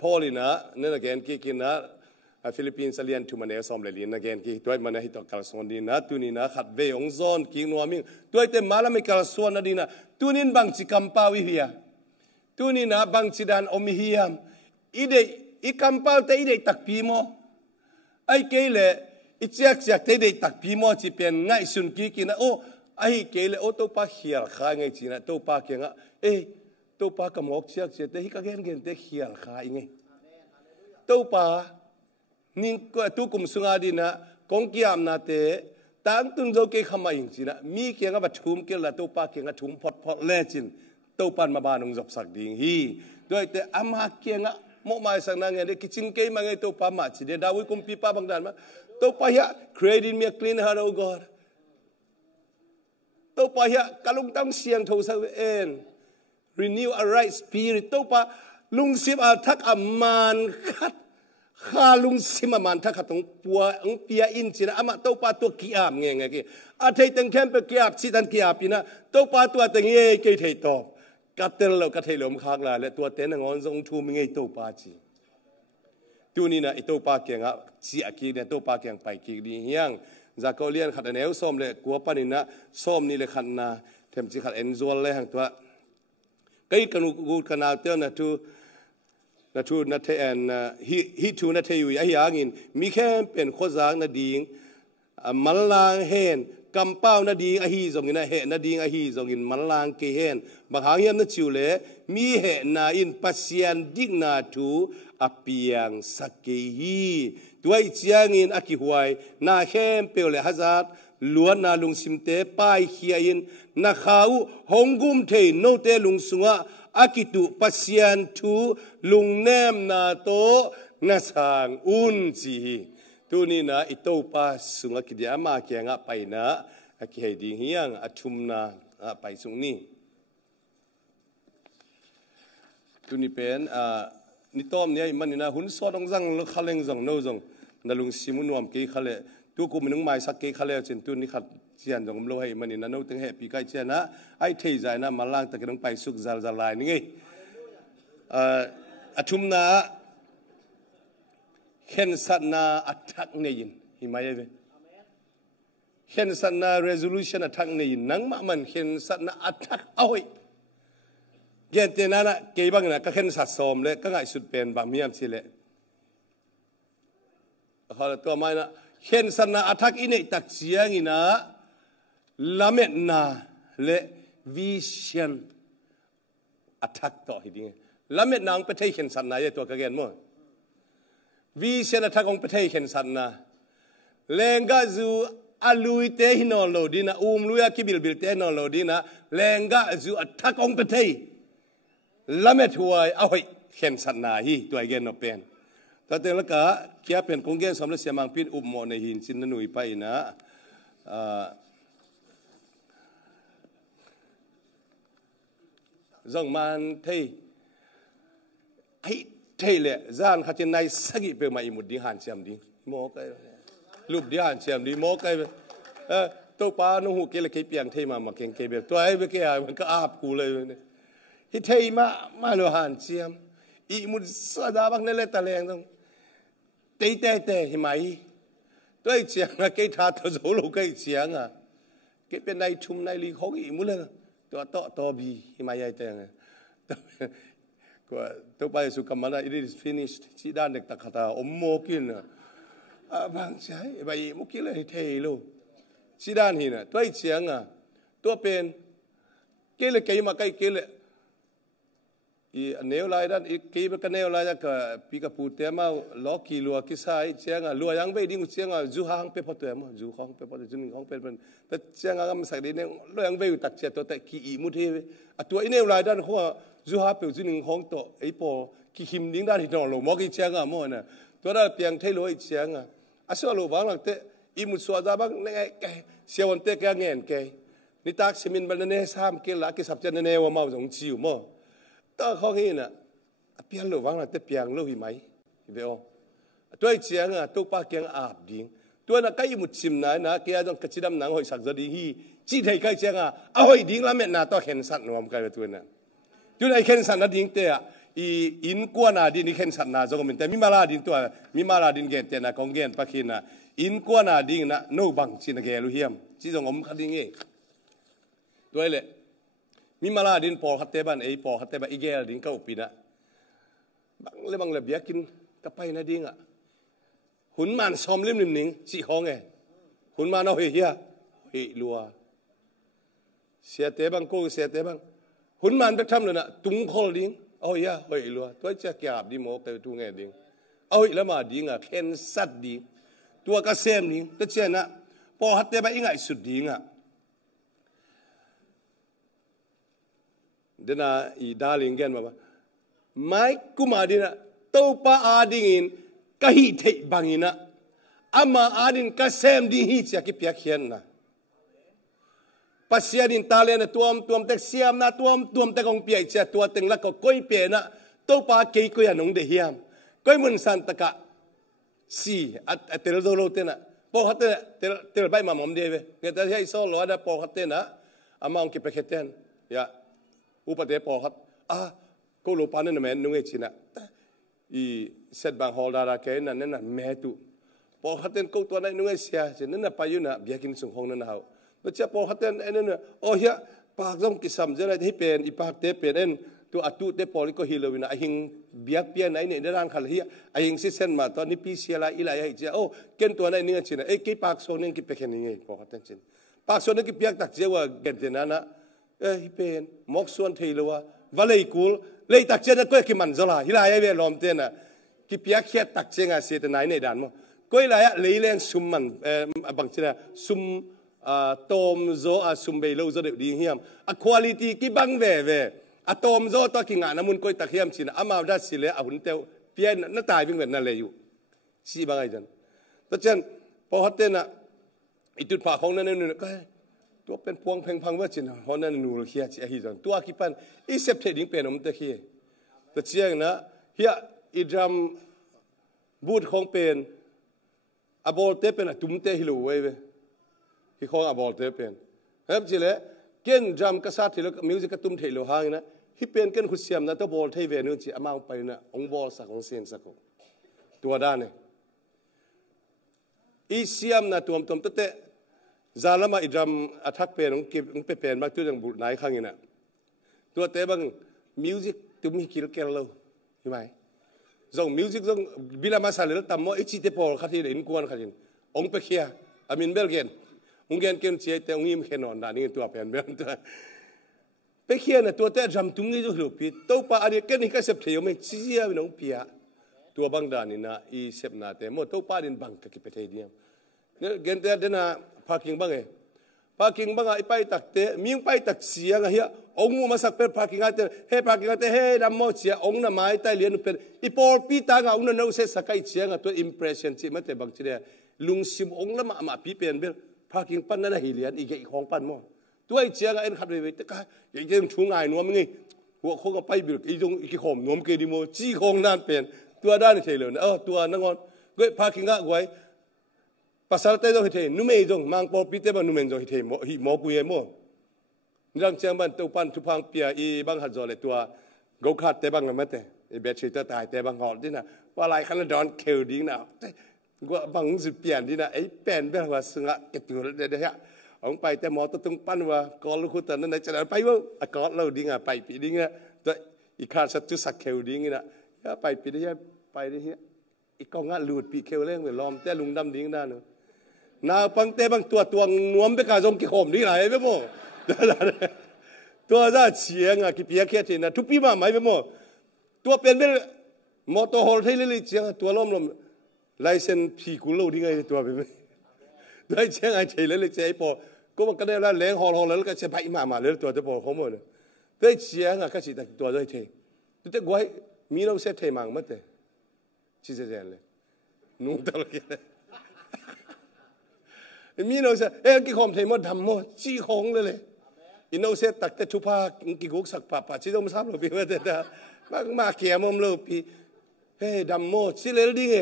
พอลีนะนั่นแกนกินนะฟิลิปปินส์เลียนทุมันเอสอมเลลินนะแกนกิตัวมันนะฮีตอกาลส่วนดีนะตุนีนะขัดเวองซอนกิงนัวมิงตัวเต็มมาละไม่กาลส่วนนะดีนะตุนินบางจิกัมปาวิเฮียตุนีนะบางจิดานอมิเฮียมอีกัมปาแต่อีเดตักพีโมไอเกลอีเจ๊กแต่เดตักพีโมจีเป็นง่ายสุนกีกินนะโอไอเกลโอตัวปาเฮียร์ข้าไงจีนะตัวปาเก่งอ่ะตัวปากระหม่อมเจ๊กแต่ฮิกาเกนแต่เฮียร์ข้าไงตัวปานิ่งก็ตุกุมสุงาดีนะกงกิยามนาเตตั้งตุนโจเกขมาอิงจีนะมีเก่งกับทุ่มเกละตัวปาเก่งกับทุ่มพอดเล่จินตัวปันมาบานงจบสักดิ่งฮีด้วยแต่อามาเก่งอะมอมาสังนังเงยกิจิงเกยมังเงยตัวปามาจีเดดาวิคุมปีปาบางดานมาตัวปายะเครดิตมีคลีนฮาร์โอGodตัวปายะกาลุงตั้งเสียงทูสักเอ็น renew a right spirit ตัวปาลุงสิบอาทักอามันขัดข้าลุงสิมามันทักขัดตรงปัวองเปียอินจีนะอามาตัวปาตัวกีอาบเงี้ยกี่อาเทตังแคมเปกีอาบสิตันกีอาบปีนะตัวปาตัวตังเงี้ยกี่เทตอบกัดเตลเรากัดเทลมข้างลาและตัวเต้นงอนทรงทูมิงเงยตัวปาจีตัวนี้นะไอตัวปาเก่งอ่ะจีอากีเนี่ยตัวปาเก่งไปกีดีเฮียงจากเขาเลี้ยงขัดแนวส้มเลยกัวปานินะส้มนี่เลยขัดนาเทมจีขัดเอ็นซัวเลยหังตัวก็อีกกันกูกันเอาเต้นนะทูนัทเอ็นฮิทูนัทอยู่ไอ้ยางินมีแค่เป็นข้อจางนาดีงมันลางเฮนกำเป้านาดีงอหีส่งอินนะเฮนาดีงอหีส่งอินมันลางเกเฮนบางครั้งยังนั่นชิวเลยมีเฮนาอินปัสยันดิกนาทูอภิยังสักเกฮีตัวอีเจียงอินอากิหวยนาเข้มเปลเลฮัจัดล้วนนาลุงซิมเตป้ายเขียนนาข้าวหงกุมเทนโนเตลุงสุงะอากิตุปัสยันทูลุงเนมนาโตนาสังอุนจีตัวนี้นะอิโตปาสุงะกิเดียมาเกียงะไปนะอากิให้ดีเฮียงอาชุมนาไปสุงนี้ตัวนี้เป็นนิตอมเนี่ยมันนี่นะหุ่นซอดงจังลูกขลังจังโน้จังนั่นลุงซิมุนวมเกี่ยขลังตัวกูมันนุ่งไม้สักเกี่ยขลังจนตัวนี้ขัดเจียนจังผมรู้ให้มันนี่นะโน้ตั้งเหตุปีกายเจียนนะไอ้เทใจนะมาล้างตะกี้ต้องไปสุกจาลลายนี่ไงอาชุมนาเห็นสัตนาอัตักเนียนหิมายเวเห็นสัตนา resolution อัตักเนียนนังมันเห็นสัตนาอัตักเอาไว้เย็นเตน่านะเกี่ยบังนะก็เห็นสัตว์สมเลยก็ง่ายสุดเป็นบางมีอันสิเลยเขาตัวไม่นะเห็นสัตนาอัตักอินเอตักเสียงินะละเม็ดนาเลวิชันอัตักต่อให้ดีละเม็ดนางไปเที่ยวเห็นสัตนาเยตัวกระเกนมั้งวิเศษทักองประเทศเห็นสันนะเลงกาจูอาลุยเตหินอโลดีนะลุยอาคิบิลบิลเตหินอโลดีนะเลงกาจูทักองประเทศละเมทัวเอาให้เห็นสันนะฮีตัวเกนนเป็นแต่เดี๋ยวละกะเกี่ยเป็นคงเกนสมรสเสียมังพินอุบโมในหินสินนุยไปนะจังมันเทไอเทเลจานขัดในสกิเปมาอิมุดดิหันเชียมดีโมกลูบดิหันเชียมดีโมกตัวปาโนหูเกลเกเปียงเทมาเก่งเกเบตัวไอ้เบเกย์มันก็อาบกูเลยเนี่ยฮิเทมาโลหันเชียมอิมุดสดาบังเนเลตะเลงต้องเตะหิมายตัวไอ้เชียงอะเกทาตัวโซโลเกเชียงอะเกเป็นในชุมในลีของอิมุดเลยตัวบีหิมายเตงตัวไปสุขมันit is finished ที่ด้านเด็กตะขตาอมโมกินบางใช้ไปโมกินเลยเทโลที่ด้านหินตัวไอ้เชียงตัวเป็นเกลเกยมาใกล้เกลอีเนวลายด้านอีเกยเป็นเนวลายก็ปีกปูเตมาล็อกกิลัวกิสายเชียงลัวยังไปดิ้งเชียงจูฮังเปพอตัวมั้งจูฮังเปพอตัวจูนิงฮังเป็นแต่เชียงก็ไม่ใส่ดีเนี่ยลัวยังไปอยู่ตักเชียตัวแต่ขี้อีมุดเทตัวไอ้เนวลายด้านเขาจูฮังเปจูนิงฮังตัวไอ้ปอขี้หิมดิ้งด้านที่นอนลงมอกิเชียงมั่วนะตัวนั้นเพียงเทโลไอ้เชียงอาศัยลูกบางหลังเตอีมุดสวาจาบังเนี่ยแกเสียวันเตะแกเงินแกนี่ตักสิมินบันเนสามเกล้ากิสับเจนเนวมาจงชิวมั่วตัวเขาเห็นเพียงลูกบางหลังเตะเพียงลูกหิมายเบลตัวไอ้เชียงตัวปากเกียงอาบดิ้งตัวนั้นก็อีมุดชิมนะแกต้องกระชิดำหนังหอยสักจะดีฮีจีไทยใกล้เชียงเอาหอยดิ้งแล้วเม็ดนาตัวเห็นสัตว์นวมกันตัวนั้นตัวไอ้เห็นสัตว์นั้นดิ้งเตะ อินกวนอาดินนี่เข็นสัตนาจงมินแต่มิมาลาดินตัวมิมาลาดินเกตเตนะกองเกนปักขินนะอินกวนอาดินนะโนบังชินเกลุเฮียมที่จงอมขัดดิ้งเอด้วยเลยมิมาลาดินพอขัดเตบันพอขัดเตบันอีเกลดินก็อุปินะบางเลยเบียกินกระไปนะดิ้งอ่ะหุ่นมันซ้อมริมหนิงสีห้องหุ่นมันเอาเฮียลัวเสียเตบังกูเสียเตบังหุ่นมันไปทำเลยนะตุ้งคอดิ้งเอาเฮียลัวตัวจะแก่บดีโมไปทุ่งดิ้งเอาแล้วมาดิ้งอ่ะเข็นสัตว์ดิ้งตัวกระเซมดิ้งแต่เจ้านะพอขัดเตบันอีกไงสุดดิ้งอ่ะเดน่าอีดาลิงเกนมาไม่กุมาดินะตัวป้าอาดิงินกะฮิเทบังอินะอามาอาดินกะเซมดิฮิจะกิเปียกเขียนนะปัสยาดินตาเลนะตัวมเต็กเสียมนะตัวมเต็กองเปียกเจ้าตัวเต็งละก็ก้อยเปียนะตัวป้าเกยก็ยันงเดียมก้อยมุนสันตะกะสีอัตเตลโดโลเตนะพอฮัตเตลใบมาหมอมเดียวเงี้ยแต่ให้โซ่หลวดพอฮัตเตนะอามาองกิเปียกเขียนยาอุปเดปอฮัตก็ลูปานั่นแม่นุ่งเอชินะอีเซตบางฮอลดาราเกนั่นนั่นแม่ตุพอฮัตเตนก็ตัวนั้นนุ่งเอเชียเช่นนั้นไปอยู่นะเบียกินสุงหงนั่นเอาแล้วจะพอฮัตเตนไอ้นั่นโอ้เฮียปากต้องกิสัมจะได้ให้เป็นอีปากเตเป็นเอ็นตัวอัตุเตปอลิก็ฮิโลวินะไอหิงเบียกเปียไหนเนี่ยได้ร้านขัดเฮียไอหิงซิเซนมาตอนนี้ปีเสียละอีไลให้เจ้าโอ้เกินตัวนั้นนุ่งเอชินะกี่ปากโซนึงกี่เปกนี่ไงพอฮัตเตนชินปากโซนึงกี่เปียกตักเจ้าว่าเกินเท่านั้นนะฮิเป็นมอกส่วนเทลัววาเลยกูเลยตักเจนก็คิมันจลาฮิลายเวลอมเตนะกิเปียกเขียตักเจงอาเสตนายในด่านมั้งก็เลยเลยเลี้ยงซุมมันบางทีนะซุมตอมโซซุมเบลโลโซเด็กดีเฮียมคุณภาพกิบังเวตอมโซตัวกิงานน้ำมันก็ตักเฮียมชินะอามาดัชสิเลหุ่นเตวเพียนน่าตายวิ่งแบบนั่นเลยอยู่ชีบางไงจันแต่เช่นพอฮัตเตนะอิตุดผาของนั่นนู่นก็ตัวเป็นพวงเพ่งพังว่าจินฮอนันนูร์เฮียจีฮิจอนตัวคิปันอีเซปเทดิ้งเป็นอมตะคีแต่เชียงนะเฮียอีดรัมบูดของเป็นอบอลเตเป็นตุ้มเตฮิโลเว้ยฮิของอบอลเตเป็นเฮ้ยจิเลเกนดรัมกษัตริย์ฮิโลมิวสิกตุ้มเทฮิโลหางนะฮิเป็นเกนขุดเสียมนะตัวบอลเทเวนุจิอามาไปนะองบอลสักองเซียนสักตัวด้านเนี่ยอีเสียมนะตัวมเตจาลามาอิดรัมอัทักเป็นองเก็บองเป็นมากตัวอย่างบุญไหนข้างนี้นะตัวเตบังมิวสิกตุ้มฮิคิลเกลโลใช่ไหมจงมิวสิกจงบิลามาซาเลลตัมโมอิจิเตปอลขัดที่อินกวนขัดที่องเปคียอามินเบลเกนองเกนเกนเชียแต่องยิมเคนอนด่านี่ตัวเป็นเบลตัวเปคียนะตัวเตะรัมตุ้งนี่จะหลุดปีตัวป้าอันนี้เกนนี่ก็เสพเที่ยวไม่ชี้เสียเป็นองปียตัวบังดานี่นะอีเสพนาเตโมตัวป้าดินบังกับกิเปเทียเนี่ยเกนเตะเดน่าparking bang parking bang ipai takte ming pai tak sia nga hia ong mu masak per parking ate he rammo chia ong na mai tai lian per ipor pi ta nga ong na no se sakai chia nga to impression chi mate bang chi lung sim ong lama ma pi pen bel parking pan na hilian i ge khong pan mo tuai chia nga en khat ve te ka ye jem thu ngai nuam ngiหัวเขาก็ไปบิลอีจงอีขอมนุมเกดิโมจี้คงนั่นเป็นตัวด้านเฉยเลยตัวนั่งงอนก็พาคิงก็ไว้ภาษาเต้จงเฮนุ่มเอจงมังปอปีเตบันนุ่มเอจงเฮหมอกุยเอโมนี่รังเชียงบันตัวปันทุพังเปียอีบังหัดจอเลยตัวกูขาดเตบังกันมั้ยเตอีเบชิตตายเตบังหอดดินะว่าไรขันดอนเคลดิ้งนะกูบังสุดเปลี่ยนดินะไอ้แป้นเบลว่าสงะเกตุเดี๋ยวôngไปแต่หมอต้องปั้นว่าก่อนลูกคุณตอนนั้นไหนจะได้ไปว่าก่อนเราดิ้งไปปีดิ้งตัวอีกขาดสัตว์สักเคลดิ้งนะไปปีนี้ไปดิเฮียอีกก็งะหลุดปีเคลเล่งไปล้อมแต่ลุงดำดิ้งได้เนาะนาปังเตบังตัวนวมไปกาจงกิโคมนี่ไหนไปโม่ตัวจะเฉียงกิเปียกแค่ทีนะทุกปีมาไม่ไปโม่ตัวเป็นเป็นมอเตอร์ฮอลที่เลยเฉียงตัวล้มไลเซนพีกุโลดิ้งไงตัวไปไม่ได้เชียงไอ้เฉยเลยเฉยพอก็มันก็ได้แล้วแรงฮอลแล้วก็เฉยไปมาเลยตัวจะพอเขาหมดเลยได้เชียงก็สิตัวได้เฉยแต่กวยมีเราเสร็จเทมังมั้งแต่ชิเจนเลยนุ่งตลอดเลยมีเราเสร็จกี่คอมเทมดำหมดจี้คงเลยอินเราเสร็จตักแต่ชุพากี่กุกสักป่าชิโดมซับเราพี่ว่าแต่มาเขียมมเราพี่ดำหมดชิเลลดิ้ง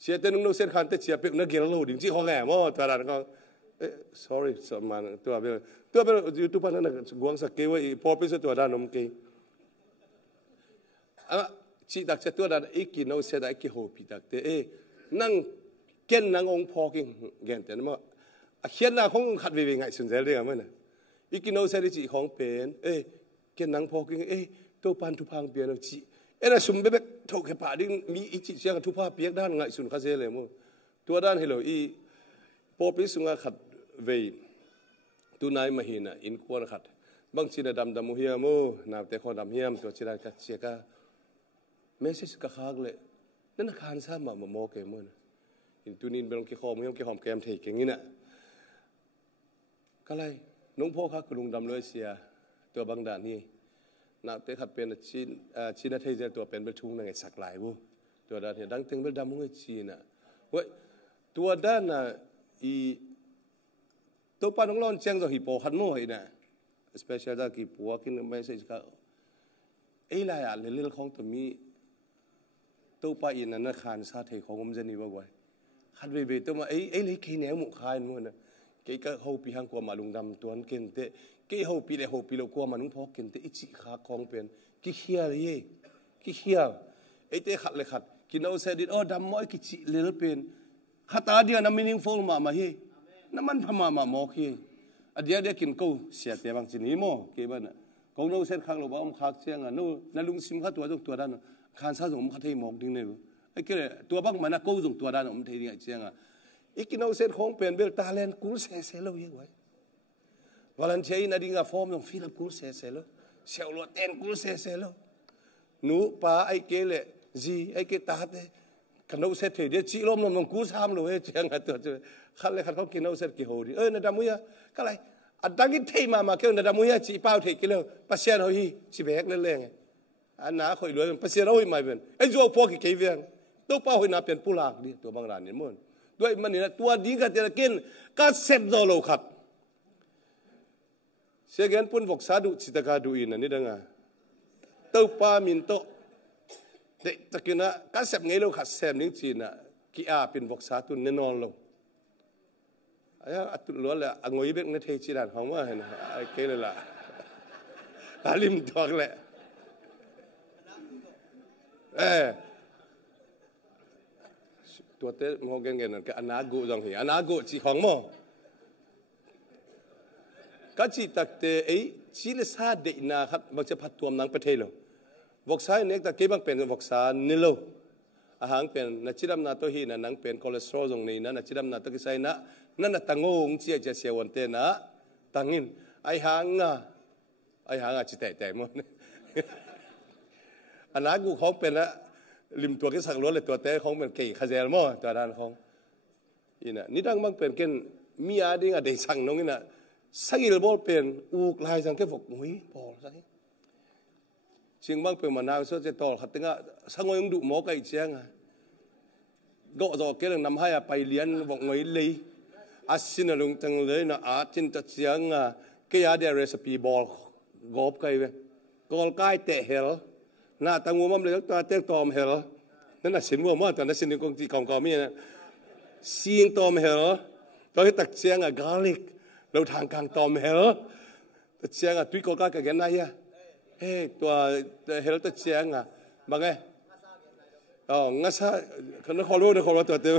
เสียแต่นุ่งเราเสร็จขันแต่เสียเป็กนักเกลโลดิ้งจี้คงแง่หมดตลาดก็sorry สมานตัวเป็นยูทูบนั่นนะกวางสักเกว่าพอเป็นตัวด้านนมเก จีดักจะตัวนั้นอีกินเอาเสด็จกี่โหปีดักเตนั่งเก่นนั่งองพอกิงเก่นแต่นั่นว่าเขียนหน้าของขัดวิเวงไงสุนทรเรื่องมันนะอีกินเอาเสด็จจีของเป็นเก่นนั่งพอกิงตัวปันทุพังเปียนเอาจีน่ะสุ่มเบ๊กถูกแค่ป่าดิ้งมีอีจีเสียงทุพาเปียกด้านไงสุนข้าเสเลยมั้งตัวด้านเฮโลอีพอพิสุงขัดเวตัวนายมาหินะอินควนขัดบางชีนดำดำมุฮิอามูนาเตคอนดำฮิามตัวชีนกัดเชียกาเมสเซจกะขากเลยนั่นนักข่าวซ้ำมาโมเกมันอินตุนินเป็นองค์ขี้ขอมยังขี้หอมแกมเทกอย่างนี้นะก็เลยน้องพ่อข้าคุณลุงดำเลยเสียตัวบางด่านนี่นาเตขัดเป็นชีนเทเจตัวเป็นเบลทุ่งนั่งไงสักหลายบุตัวด้านเห็นดังเต็งเบลดำมุ้งชีนะเว้ยตัวด้านน่ะอีตัวปาน้องร้อนเชียงจะหิปโปขันโม่เห็นนะspecial จากกี่ปัวกินไม่ใช่ก็ไรอ่ะเรื่องของตัวมีตัวป้าอินนั้นขานซาเทของผมจะนี่ว่าไว้ขัดเวตัวมาเลยขี้เหนียวหมุขายมั่วนะเกี่ยก็เขาปีหังกว่ามาลุงดำตัวนั้นเก่งเตะเกี่ยเขาปีเลยเขาปีเรากว่ามาลุงพอเก่งเตะอิจิขาของเป็นกี่เขี้ยเลยกี่เขี้ยเตะขัดเลยขัดกินเอาเสด็จดำม้อยกี่จิเลนเป็นขัดตาเดียวน้ำ meaningful มาเฮน้ำมันพม่ามาโมกี้เดี๋ยวกินกูเสียแต่บางสิ่งนี้โม่เก็บมันกองนู้เส้นข้างเราบ้าข้างเชียงนู้นั่นลุงซิมข้าตัวจงตัวด้านข้างซ้ายจงข้าเทียมอกดิ้งเนี่ยไอ้เกลือตัวบางมันกูจงตัวด้านผมเทียมเชียงอีกินเอาเส้นของเป็นเบลตาเลนกูเสียเลยยังไงวันนั้นเช้านาดิ้งกับฟอร์มจงฟิลกูเสียเลยเซลล์เต็นกูเสียเลยนู้ป้าไอ้เกลือจีไอ้เกตาเตขนมเสร็จเดี๋ยวจีลมลงกูซ้ำเลยเชียงตัวเจอขันเลยขันเขากินเอาเสร็จกี่หัวดีนั่นดำมุยก็เลยอันดังกินเทมาเกี่ยวนั่นดำมุยจีเป้าเทกินแล้วปัสเซียนเขาฮีจีเบกเล่นๆอันน้าคอยรวยปัสเซียนเขาฮีไม่เป็นไอ้โจ้พวกกี่เกี่ยงตัวเป้าให้น้าเป็นผู้หลักดิตัวบางร้านนี่มั้งด้วยมันนี่นะตัวดีก็จะกินก็เสพโดโลขัดเสียกันปุ่นวกสาดุจิตกาดูอินนี่ดังอ่ะตัวป้ามินโตเด็กตะกี้นะก็เสพไงเราขัดเสพนิ่งจีน่ะกี่อาเป็นวกสาตุนแน่นอนเราไอ้อัตุล้วนเลยอ่ะงอยเบกนั่นเทจีดันของว่าเห็นนะไอ้เกลือละอาลิมตัวแหละตัวเต้มองกันนั่นก็อนาโกจังเหียอนาโกจีของมั้งก็จีตักเตะจีเลสาเดน่าครับบางจะพัดตัวนังประเทศเราวกสายเนี่ยแต่เก็บบางเป็นวกสานิโลอาหารเป็นนัชดำนาตัวหีนังเป็นคอเลสเตอรอลตรงนี้นะนัชดำนาตัวกิไซนะนั่นน่ะตั้งงงเจียจะเสียวันเตนะตั้งอินไอหางจิตใจมั้งอันนั้นกูของเป็นละริมตัวกิสักล้วนเลยตัวเตะของเป็นเกี่ยขจรมั้งตัวด้านของนี่ดังบางเป็นเก่นมีอะไรดิ้งอะไรสั่งน้องนี่นะสักอีกบอลเป็นอุกลายสังเกตบอกมุ้ยบอลสักเชียงบางเป็นมานาวสุดจะต่อขัดตั้งอ่ะสังงยงดุหมอไก่เชียงอ่ะก็จะเกี่ยงนำให้ไปเรียนบอกงอยเลยอาศินลุงจังเลยนะอาจินตัดเสียงอ่ะก็ยาเดรสปีบอลกอบไก่เว้ยกอลไก่เตะเฮลน่าตั้งวัวมันเลยตัวเตะตอมเฮลนั่นน่ะสินวัวมั่งตอนนั้นสินกงจีกองกอมีนะซีงตอมเฮลตอนที่ตัดเสียงอ่ะกาลิกเราทางกลางตอมเฮลตัดเสียงอ่ะตุยกอลไก่กับแกนนายอ่ะตัวเฮลตัดเสียงอ่ะบางไงงั้นซะคนนั้นขอรู้นะขอรู้ตัวเตะ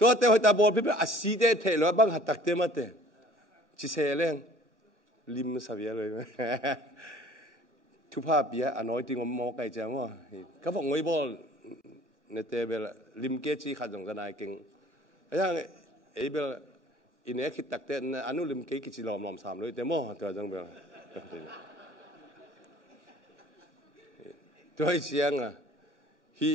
ตัวเตะหัวตาบอลพี่เป็นอาศีเดเทหรือว่าบางหัดตักเตะมาเตะจิเซเลงลิมสาวีเลยทุพาปีอ่ะน้อยจริงผมมองไกลจังว่าเขาบอกงวยบอลในเตะเบลลิมเกจีขัดสงกันนายเก่งไอ้ยังไอ้เบลอินเนคิดตักเตะอันนู้นลิมเกจิจิลอมสามเลยแต่มั่วตัวจังเบลตัวเสียงอ่ะฮี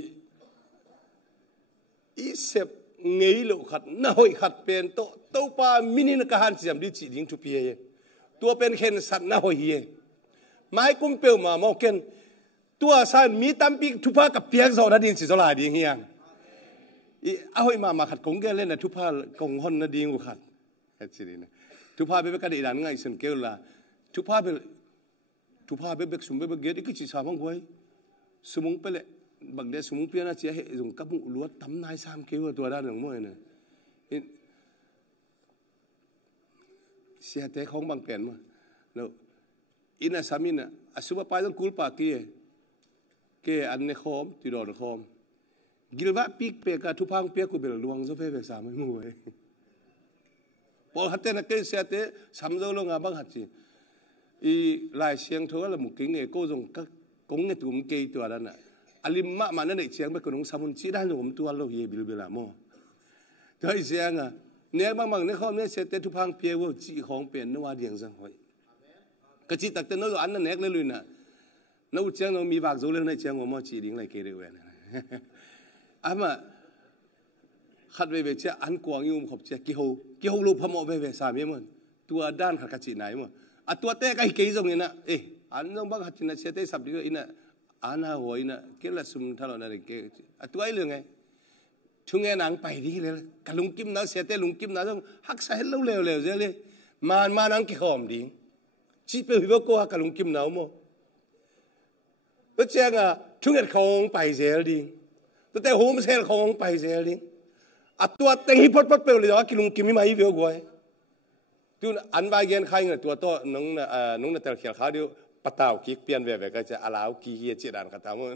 อีเซบเงยลูกขัดน่าหอยขัดเป็นโตตัวป้ามินินกหันเสียมดิจิยิงทุพีเอตัวเป็นเข็นสัตว์น่าหอยเอไม้กุ้มเปียวมามองเข็นตัวสันมีตั้มปีทุพากับเปียกโซนาดินสิโซลาดีเฮียงอีเอาหอยมาขัดกงเกลเล่นนะทุพากงฮอนนาดิงกูขัดแค่สินะทุพาเป็นกระดิ่งด่านง่ายสันเกลละทุพาเป็นเบกสุ่มเบกเกตอีกจิตสามองไว้สมองไปเลยบางเดือนสมองเปลี่ยนนะเจ้าเหตุกับมุล้วนทำนายสามเกี่ยวตัวด้านหนึ่งมั่วเนี่ยเสียแต่ของบางเปลี่ยนมาแล้ว อินะสามินะสุภาพไปต้องกุลปากเกอันเนคอมติดอนคอมกิลวะปีกเปกาทุพังเปียกุเบลลวงโซเฟเบสามไม่มวยพอหัดเตนะเกเสียเตสามโซลงอาบังหัดจีอีลายเสียงเท่าละมุกิงเอโกจงก็กงเงตุ่มเกยตัวนั้นน่ะอลิมมะมันนั่นเองเสียงไปกระนงสามุนจีด้านผมตัวเราเยบิลเบลามอเฮ้ยเสียงอ่ะเนี่ยบางเนี่ยเขาเนี่ยเสียเตทุพังเปียว่าจีของเปลี่ยนนว่าเดียงสังหอยกะจีตักเตนเราอันนั้นเอกเลยลุยน่ะนู้เสียงเรามีบางโซเรื่องในเสียงว่ามั่วจีดิ้งไรเกเรเวนอามาขัดเวเบเจ้าอันกวางยุ่มขบเจ้ากี่หูลูกพมอเวเบสามีมันตัวด้านขัดกะจีไหนมั้งอ่ะตัวเตะก็ให้กี่ตรงนี้นะอันนั้นบางขัดจีน่ะเสียเตะสับดีก็อินะอันน่ะหัวอินะเกล้าสุ่มท่าเราเนี่ยเกอ่ะตัวไอ้เรื่องไงช่วงนี้นางไปดีเลยกันลุงกิมนะเสียเตะลุงกิมนะต้องหักใส่เร็วเสียเลยมานางกี่หอมดีชีพเป็นหัวโก้หักกันลุงกิมนะมั้งแล้วเจ้าอ่ะช่วงนี้เขาไปเสียดีแต่โฮมเซลของไปเสียลิงอัตตัวเต็งฮิปพอปเปลเลยว่ากิลุงกิมิมาอีเวลกวยตัวอันบางอย่างใครเงี้ยตัวโตน้องน่ะแต่เขียนขาเดียวปะตาวคิกเปลี่ยนแบบก็จะอาลาวกีเฮียเจดานกันตามมัน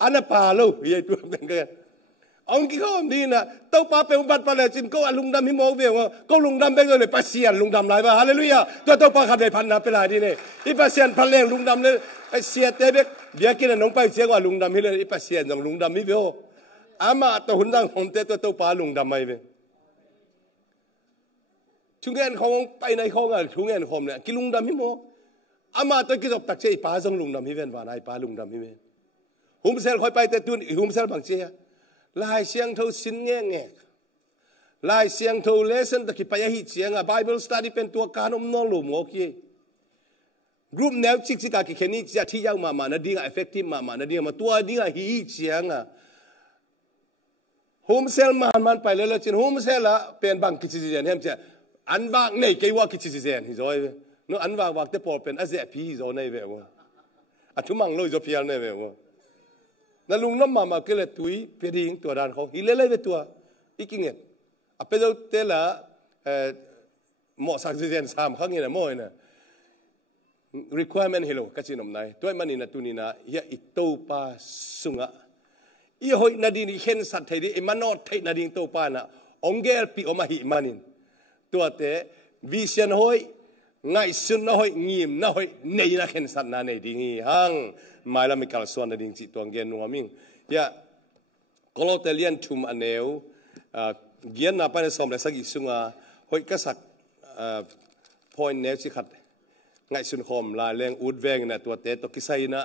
อันนั้นป่าลูกยัยตัวเป็นกันเอากี่ข้อมดีนะเต้าป่าเป็นบัตรปลาเลยจินก็ลุงดำมิโมเวลก็ลุงดำเป็นเลยปัสเซียนลุงดำหลายว่าฮาเลลูยาตัวเต้าป่าขัดได้พันนับเป็นหลายดีเนี่ยอีปัสเซียนพันเลี้ยงลุงดำเลยเสียเตเบกเบียกินน้องไปเสียกว่าลุงดำฮิเลยอีปัสเซียนอย่างลุงดำมิเวลอามาตัวหุ่นดังหุ่นเตตัวเต้าป่าลุงดำไม่เวช่วงเงินของไปในของอ่ะช่วงเงินของเนี่ยกิลุงดำมิโมอามาตัวกิจตักเชยป่าส่งลุงดำฮิเวนว่าไงป่าลุงดำฮิเวนหุ่มเซลคอยไปแต่ตัวหุ่มเซลบางเชียลายเสียงเท่าสินแง่ลายเสียงเท่าเลสันตะกี้ไปยังหิเสียงอ่ะ Bible study เป็นตัวการน้องหลุมโอเคกลุ่มแนวชิกชิกากิแค่นี้จะที่ยาวมานะดิ้ง effective มานะดิ้งมาตัวดิ้งหิเสียงอ่ะโฮมเซลมันไปเลยจินโฮมเซลละเป็นบางกิจเจนเห็นไหมอันบางในกี่ว่ากิจเจนฮิโซยนู้อันบางว่าแต่พอเป็นอาเซพีฮิโซในเววอ่ะทุกมังเลยจะเพียรในเววนั่นลุงน้ำมาก็เลยตุยเพียงตัวด้านของฮิเลเลยตัวอีกเงี้ยอ่ะเป็นเตล่าหมอสักเจนสามครั้งเนี่ยมั่วเนี่ย requirement เฮโลก็ชินอมนายตัวมันนี่นะตุนี่นะยาอิโตปาสุงะอีหอยนาดีนี่เห็นสัตว์ไทยดิเอมันนอไทยนาดีโตปานะองเกลปีออกมาหิมันินตัวเตวิเชียนหอยไงสุนนะหอยงีมนะหอยเนยนะเห็นสัตว์นาเนดีงี้ฮังไม่ละไม่กล่าวส่วนนาดีจิตตัวเงียนนัวมิงยาโคลเตเลียนชุมอันเนวเกียนนับไปในสมเลยสักอีสุงะหอยก็สักpoint แนวสิขัดไงสุนคมลายแรงอุดแวงนะตัวเตะตัวกิไซนะ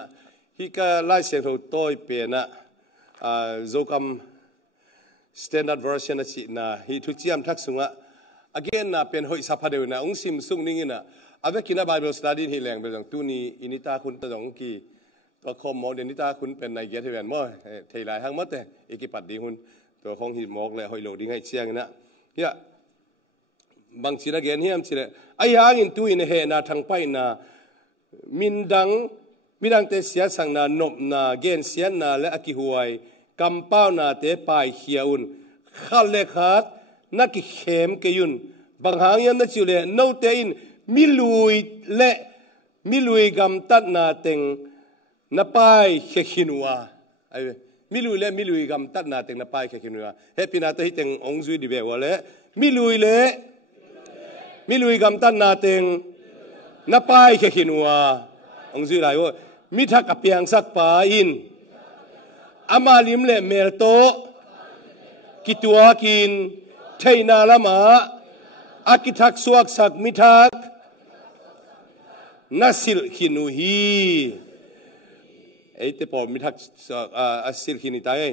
ฮิกาไล่เสียงเราต้อยเปนะโจกัม standard version นะสินะฮิทุจิยมทักสุงะ again นะเป็นหอยสัพพะเดียวนะองซิมสุงนี่นะเอาไว้กินนะ Bible study ที่แรงเป็นอย่างตัวนี้อินิตาคุณตัวของกีตัวคอมโมเดนิตาคุณเป็นในเกียรติเวนมั่วเทลายทั้งหมดเลยอีกปัดดีหุ่นตัวของหิมอกเลยหอยโหลดิ้งให้เชียงนะเนี่ยบางสิ่งเกี่ยนเฮียมสิ่งไอ้ยางินตุยนเหนาทางไปนามินดังเตเสียสังนานบนาเกณฑ์เสียนาและอกิหวยกำเป้านาเตปายเขียอุนขัดเลขาดนักเขมเกยุนบางหางยันนักจิเลโนเตอินมิลุยกำตัดนาเต็งนับไปเขขินัวไอ้มิลุยกำตัดนาเต็งนับไปเขขินัวเฮปินาตฮิเต็งองซุยดิเบวะเลมิลุยกำตันนาเต็งนับไปแค่ขินัวองค์สื่อไรว่ามิทักกับเปียงสักปาอินอามาลิมเล่เมลโตกิตัวกินเทนาละมาอากิทักสวกสักมิทักนัสิลขินุฮีไอ้เตปอมิทักอาสิลขินิตาย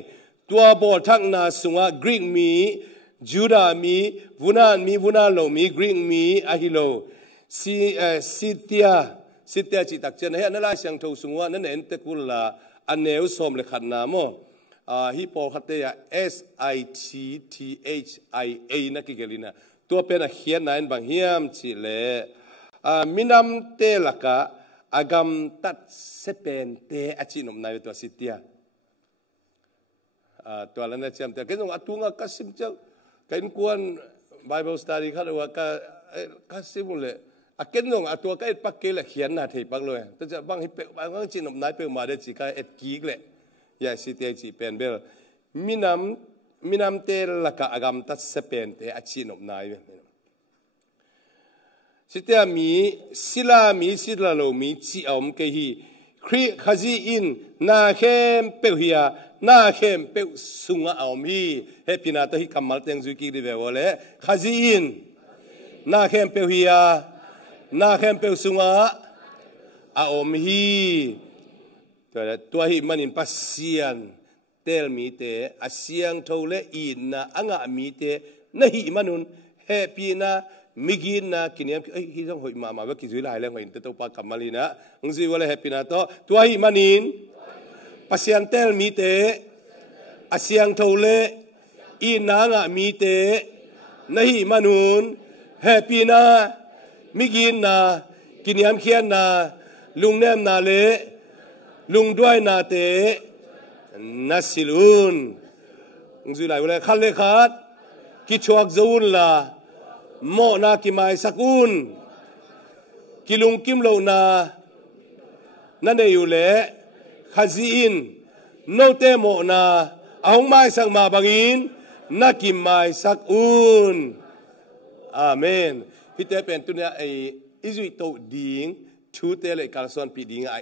ตัวบอทักนาสุงะกรีกมีจูดามีวุนาโลมีกรีกมีอะฮิโลสิเตียจิตักเจนเฮนั่นละเสียงทูสุงวะนั่นเองเตกุลาอันเนวสมเลขันนามฮิปโปคัตเตีย SITTHIA นักกิเกลินะตัวเป็นเขียนนั่นบางเฮียมจิเลมินามเตลักะอากามตัดเซเป็นเตอจินอมนายตัวสิเตียตัวนั้นเชื่อมแต่ก็ต้องอัตุงกัสิมเจ้ากันกวน Bible study เขาเรียกว่ากัสิมุเล อาเกนงตัวก็เอ็ดปักเกลเขียนนาทีปักเลยแต่จะบางให้เปบางจีนนายเปมาได้จีก็เอ็ดกีกเลยอย่าสิเตจีเป็นเบลมีน้ำเตลละกะอากามตัดเสเป็นเตอจีนนายสิเตมีศิลามีศิลาโลมีจีอมเกฮีครีขจีอินนาเข้มเปียวเฮียนาเข้มเปียวสุงอาอมฮีเฮปินาตฮิกัมมัลเตงซุกิริเววเลขจีอินนาเข้มเปียวเฮียนาเข้มเปียวสุงอาอมฮีตัวฮีมันอินปัสเซียนเตลมีเตอาเซียงทเลอินนาอ่างมีเตนะฮีมันนุนเฮปินามิกินนะกินยามฮิจงหอยมาว่ากิจุยลายแล้วหอยตัวตัวปากกัมมาลีนะอุซิวะเลเฮปินาโตตัวฮีมันินปัสยันเตลมีเตอาเซียงทเลอินนางะมีเตนะฮีมันุนเฮปินามิกินนะกินยามเขียนนะลุงเนมนาเลลุงด้วยนาเตนัสิลุนอุซิวะเลขันเลขัดกิจวักจูนลาโมนากิมายสักุนกิลุงกิมโลนานั่นเองอยู่เลยขจีนโนเตโมนาเอาหงไม้สักมาบังินนักกิมายสักุนอาเมนฮิตเตเป็นตัวนี้ไออิจุยโตดิ่งชูเตเลกาลส่วนปีดิ่งไอ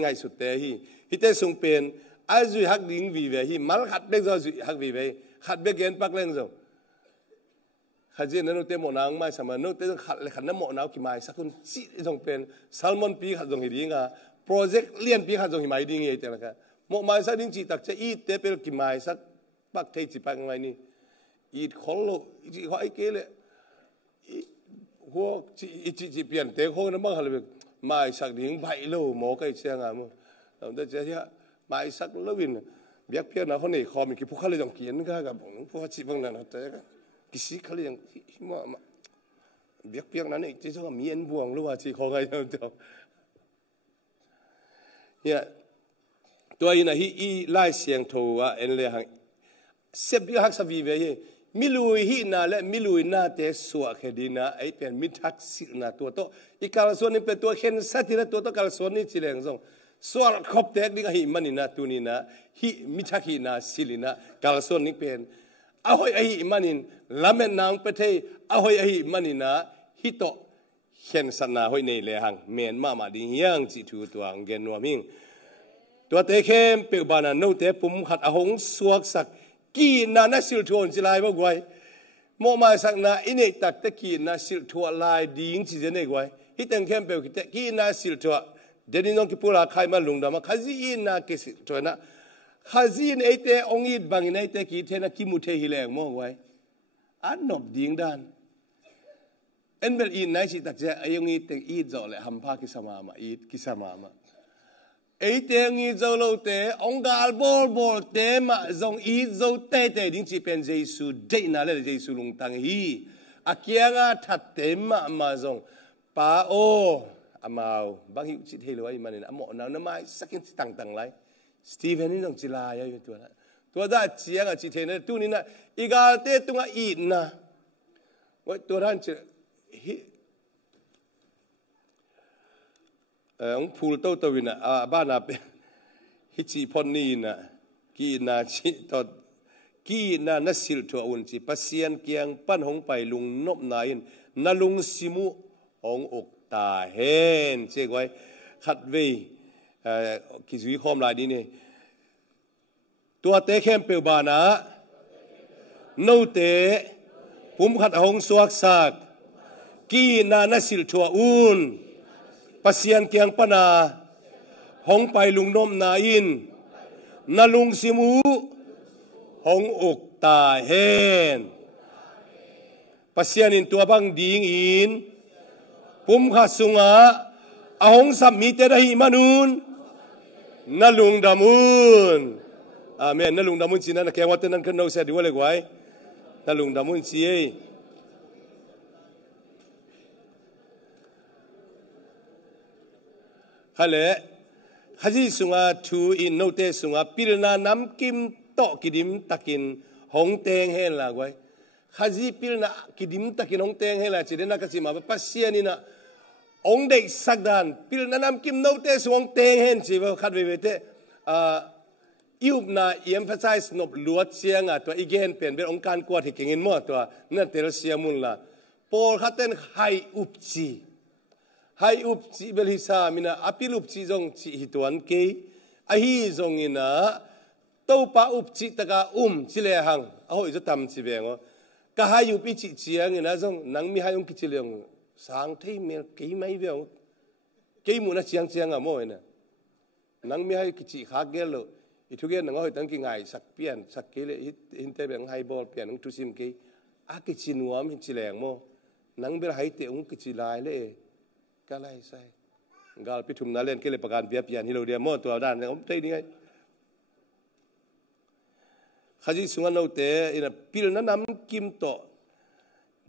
ไงสุดเตฮีฮิตเตส่งเป็นไอจุยฮักดิ่งวีเวฮีมัลขัดเบกจะจุยฮักวีเวขัดเบกเกนปักเล่งจะขจีนนั้นโนเตโมนางไม่สามารถโนเตขัดน้ำโมนาวกิมายสักคนจีจงเป็นซัลมอนปีขัดจงหิดิ่งอ่ะโปรเจกต์เลี้ยนปีขัดจงหิมายดิ่งยังไงนะครับโมมาสักดิ่งจีตักจะอีเตเปลกิมายสักปักเทจิปักไงนี่อีของโลจีเขาไอเกลหัวจีเปลี่ยนเตะเขาน้ำมันอะไรแบบมาสักดิ่งใบโลหมอก็เชียงอ่ะมั้งแต่จะที่มาสักเลวินเบียกเพี้ยนนะเขาเนี่ยคอมีกี่พวกเขาเลยจงเขียนก็กับผมพวกจีบังนั่นนะแต่กิสิเขาเลยยังมาเบียกเพี้ยนนั้นเองจะต้องมีเอ็นบวงหรือว่าจีเขาไงเจ้าเนี่ยตัวนี้นะฮีไล่เสียงโทว่าเอ็นเลยหังเสพยาฮักสวีเวย์มิลุยฮีนาและมิลุยนาเตสวะเคดีนาไอเป็นมิทักสินาตัวโตอีกาลส่วนนี้เป็นตัวเข็นสัตย์นะตัวโตกาลส่วนนี้จีเลงซงส่วนขอบเทคนิคฮีมันนี่นะตัวนี้นะฮีมิทักฮีนาสิลินะกาลส่วนนี้เป็นอาหอยไอฮีมันนินลาเมนนางประเทศอาหอยไอฮีมันนี่นะฮิโตเข็นสันนาหอยในเลหังเมียนมาดียังจิตูตัวอังเกนวามิงตัวเตเข้มเปิลบานาโนเตปุ่มขัดอาหงสวกสักกีนานาสิลทวนจิลายบ่กวยโมมาสักนาอินเอตักตะกีนาสิลทวลายดิ้งจิเจเนกวยฮิตังเข้มเปิลกิเตกีนาสิลทวเดนินองกิปุระใครมาลุงดามาขจีนาเกสิทวนะขจีนไอเตองอีดบางอินไอเตกีเทนะกิมุเทฮิเลงมองไว้อันนบดิ้งดานเอ็นเบลอินไนสิตักเจไอองอีเตอีดจ่อเลยฮัมพากิสมามาอีดกิสมามาไอเตงอีโจโลเตองกาลบอลเตมาจงอีโจเตดิ้งจีเป็นเยซูเดน่าเลยเยซูลุงตังฮีอาเกียงอาทัดเตมาจงป้าโออามาบางทีจิตเฮลวายมันนี่นะหมอนาวนำมาสักอย่างต่างๆเลยสตีเฟนนี่ต้องจิลายอยู่ตัวนั้นตัวได้เจียงอ่ะจิตเฮนะตัวนี้นะอีกาเตตุงอีนะว่าตัวนั้นจะองพูลโตตวินะบ้านอาเป็นฮิจิพอนีนะกีนาชิตอกีนานัสิลทัวอุนจิปัสยันเกียงปั้นหงไปลุงนบนายนนาลุงซิมุองอกตาเห็นเจ๊ไว้ขัดเวกิจุยคอมลายนี้เนี่ยตัวเตะเข้มเปลบานะโนเตปุ่มขัดหงสวกสักกีนานัสิลทัวอุนปัสยันเกียงปนาหงไปลุงนมนาอินนาลุงซิมูหงอกตาเฮนปัสยันินตัวบังดิงอินปุ่มขัดสุงาอาหงสัมมีเตระหิมานุนนาลุงดามุนอาเมนนาลุงดามุนสินะแกวัดนั้นขึ้นเอาเสียดีว่าเลยไว้นาลุงดามุนสิฮะเล่ขจีสุงาทูอินโนเตสุงาพิลนาน้ำกิมโตกิดิมตะกินหงเตงเฮล่ะไว้ขจีพิลนากิดิมตะกินหงเตงเฮล่ะจีเดนักสิมาปัสเซียนี่นะห องเด็กสักดานพิลนันำกิมโนเตสวงเตเห็นสิว่าขัดเวเตอิวนาเอ็มฟัสไซส์นบลวดเสียงตัวอีกเห็นเป็นเป็นองค์การกวาดที่เก่งเงินมั่วตัวนั่นเตลเซียมุนละพอขัดเต้นไฮอุบจีไฮอุบจีเบลิซามินะอภิลุบจีจงจีฮิตวันเกยอหิจงอินะตัวป้าอุบจีตะกาจิเลหังเอาอีจะทำจีเบงก็ไฮอุบจีเจียงอินะจงนังมีไฮอุบจีเลงสังเทมีเกยไม่เบียงเกยมุนะเจียงเจียงอะมั่วเนี่ยนังมีไฮกิจีขาเกลโลอีทุกอย่างนังเอาตั้งกี่ไงสักเปลี่ยนสักเกลหินเตเบงไฮบอลเปลี่ยนนังทุซิมเกยอากิจีนัวมิจิเลงมั่วนังเบลไฮเตองกิจีลายเลยก็ไล่ใส่กาลพิทุมนาเล่นก็เลยประการเบียบยันฮิโลเดียมอตัวด้านเนี่ยผมใจดีไงข้าจะส่งเอาเตะอินะพิลนั้นนำกิมโต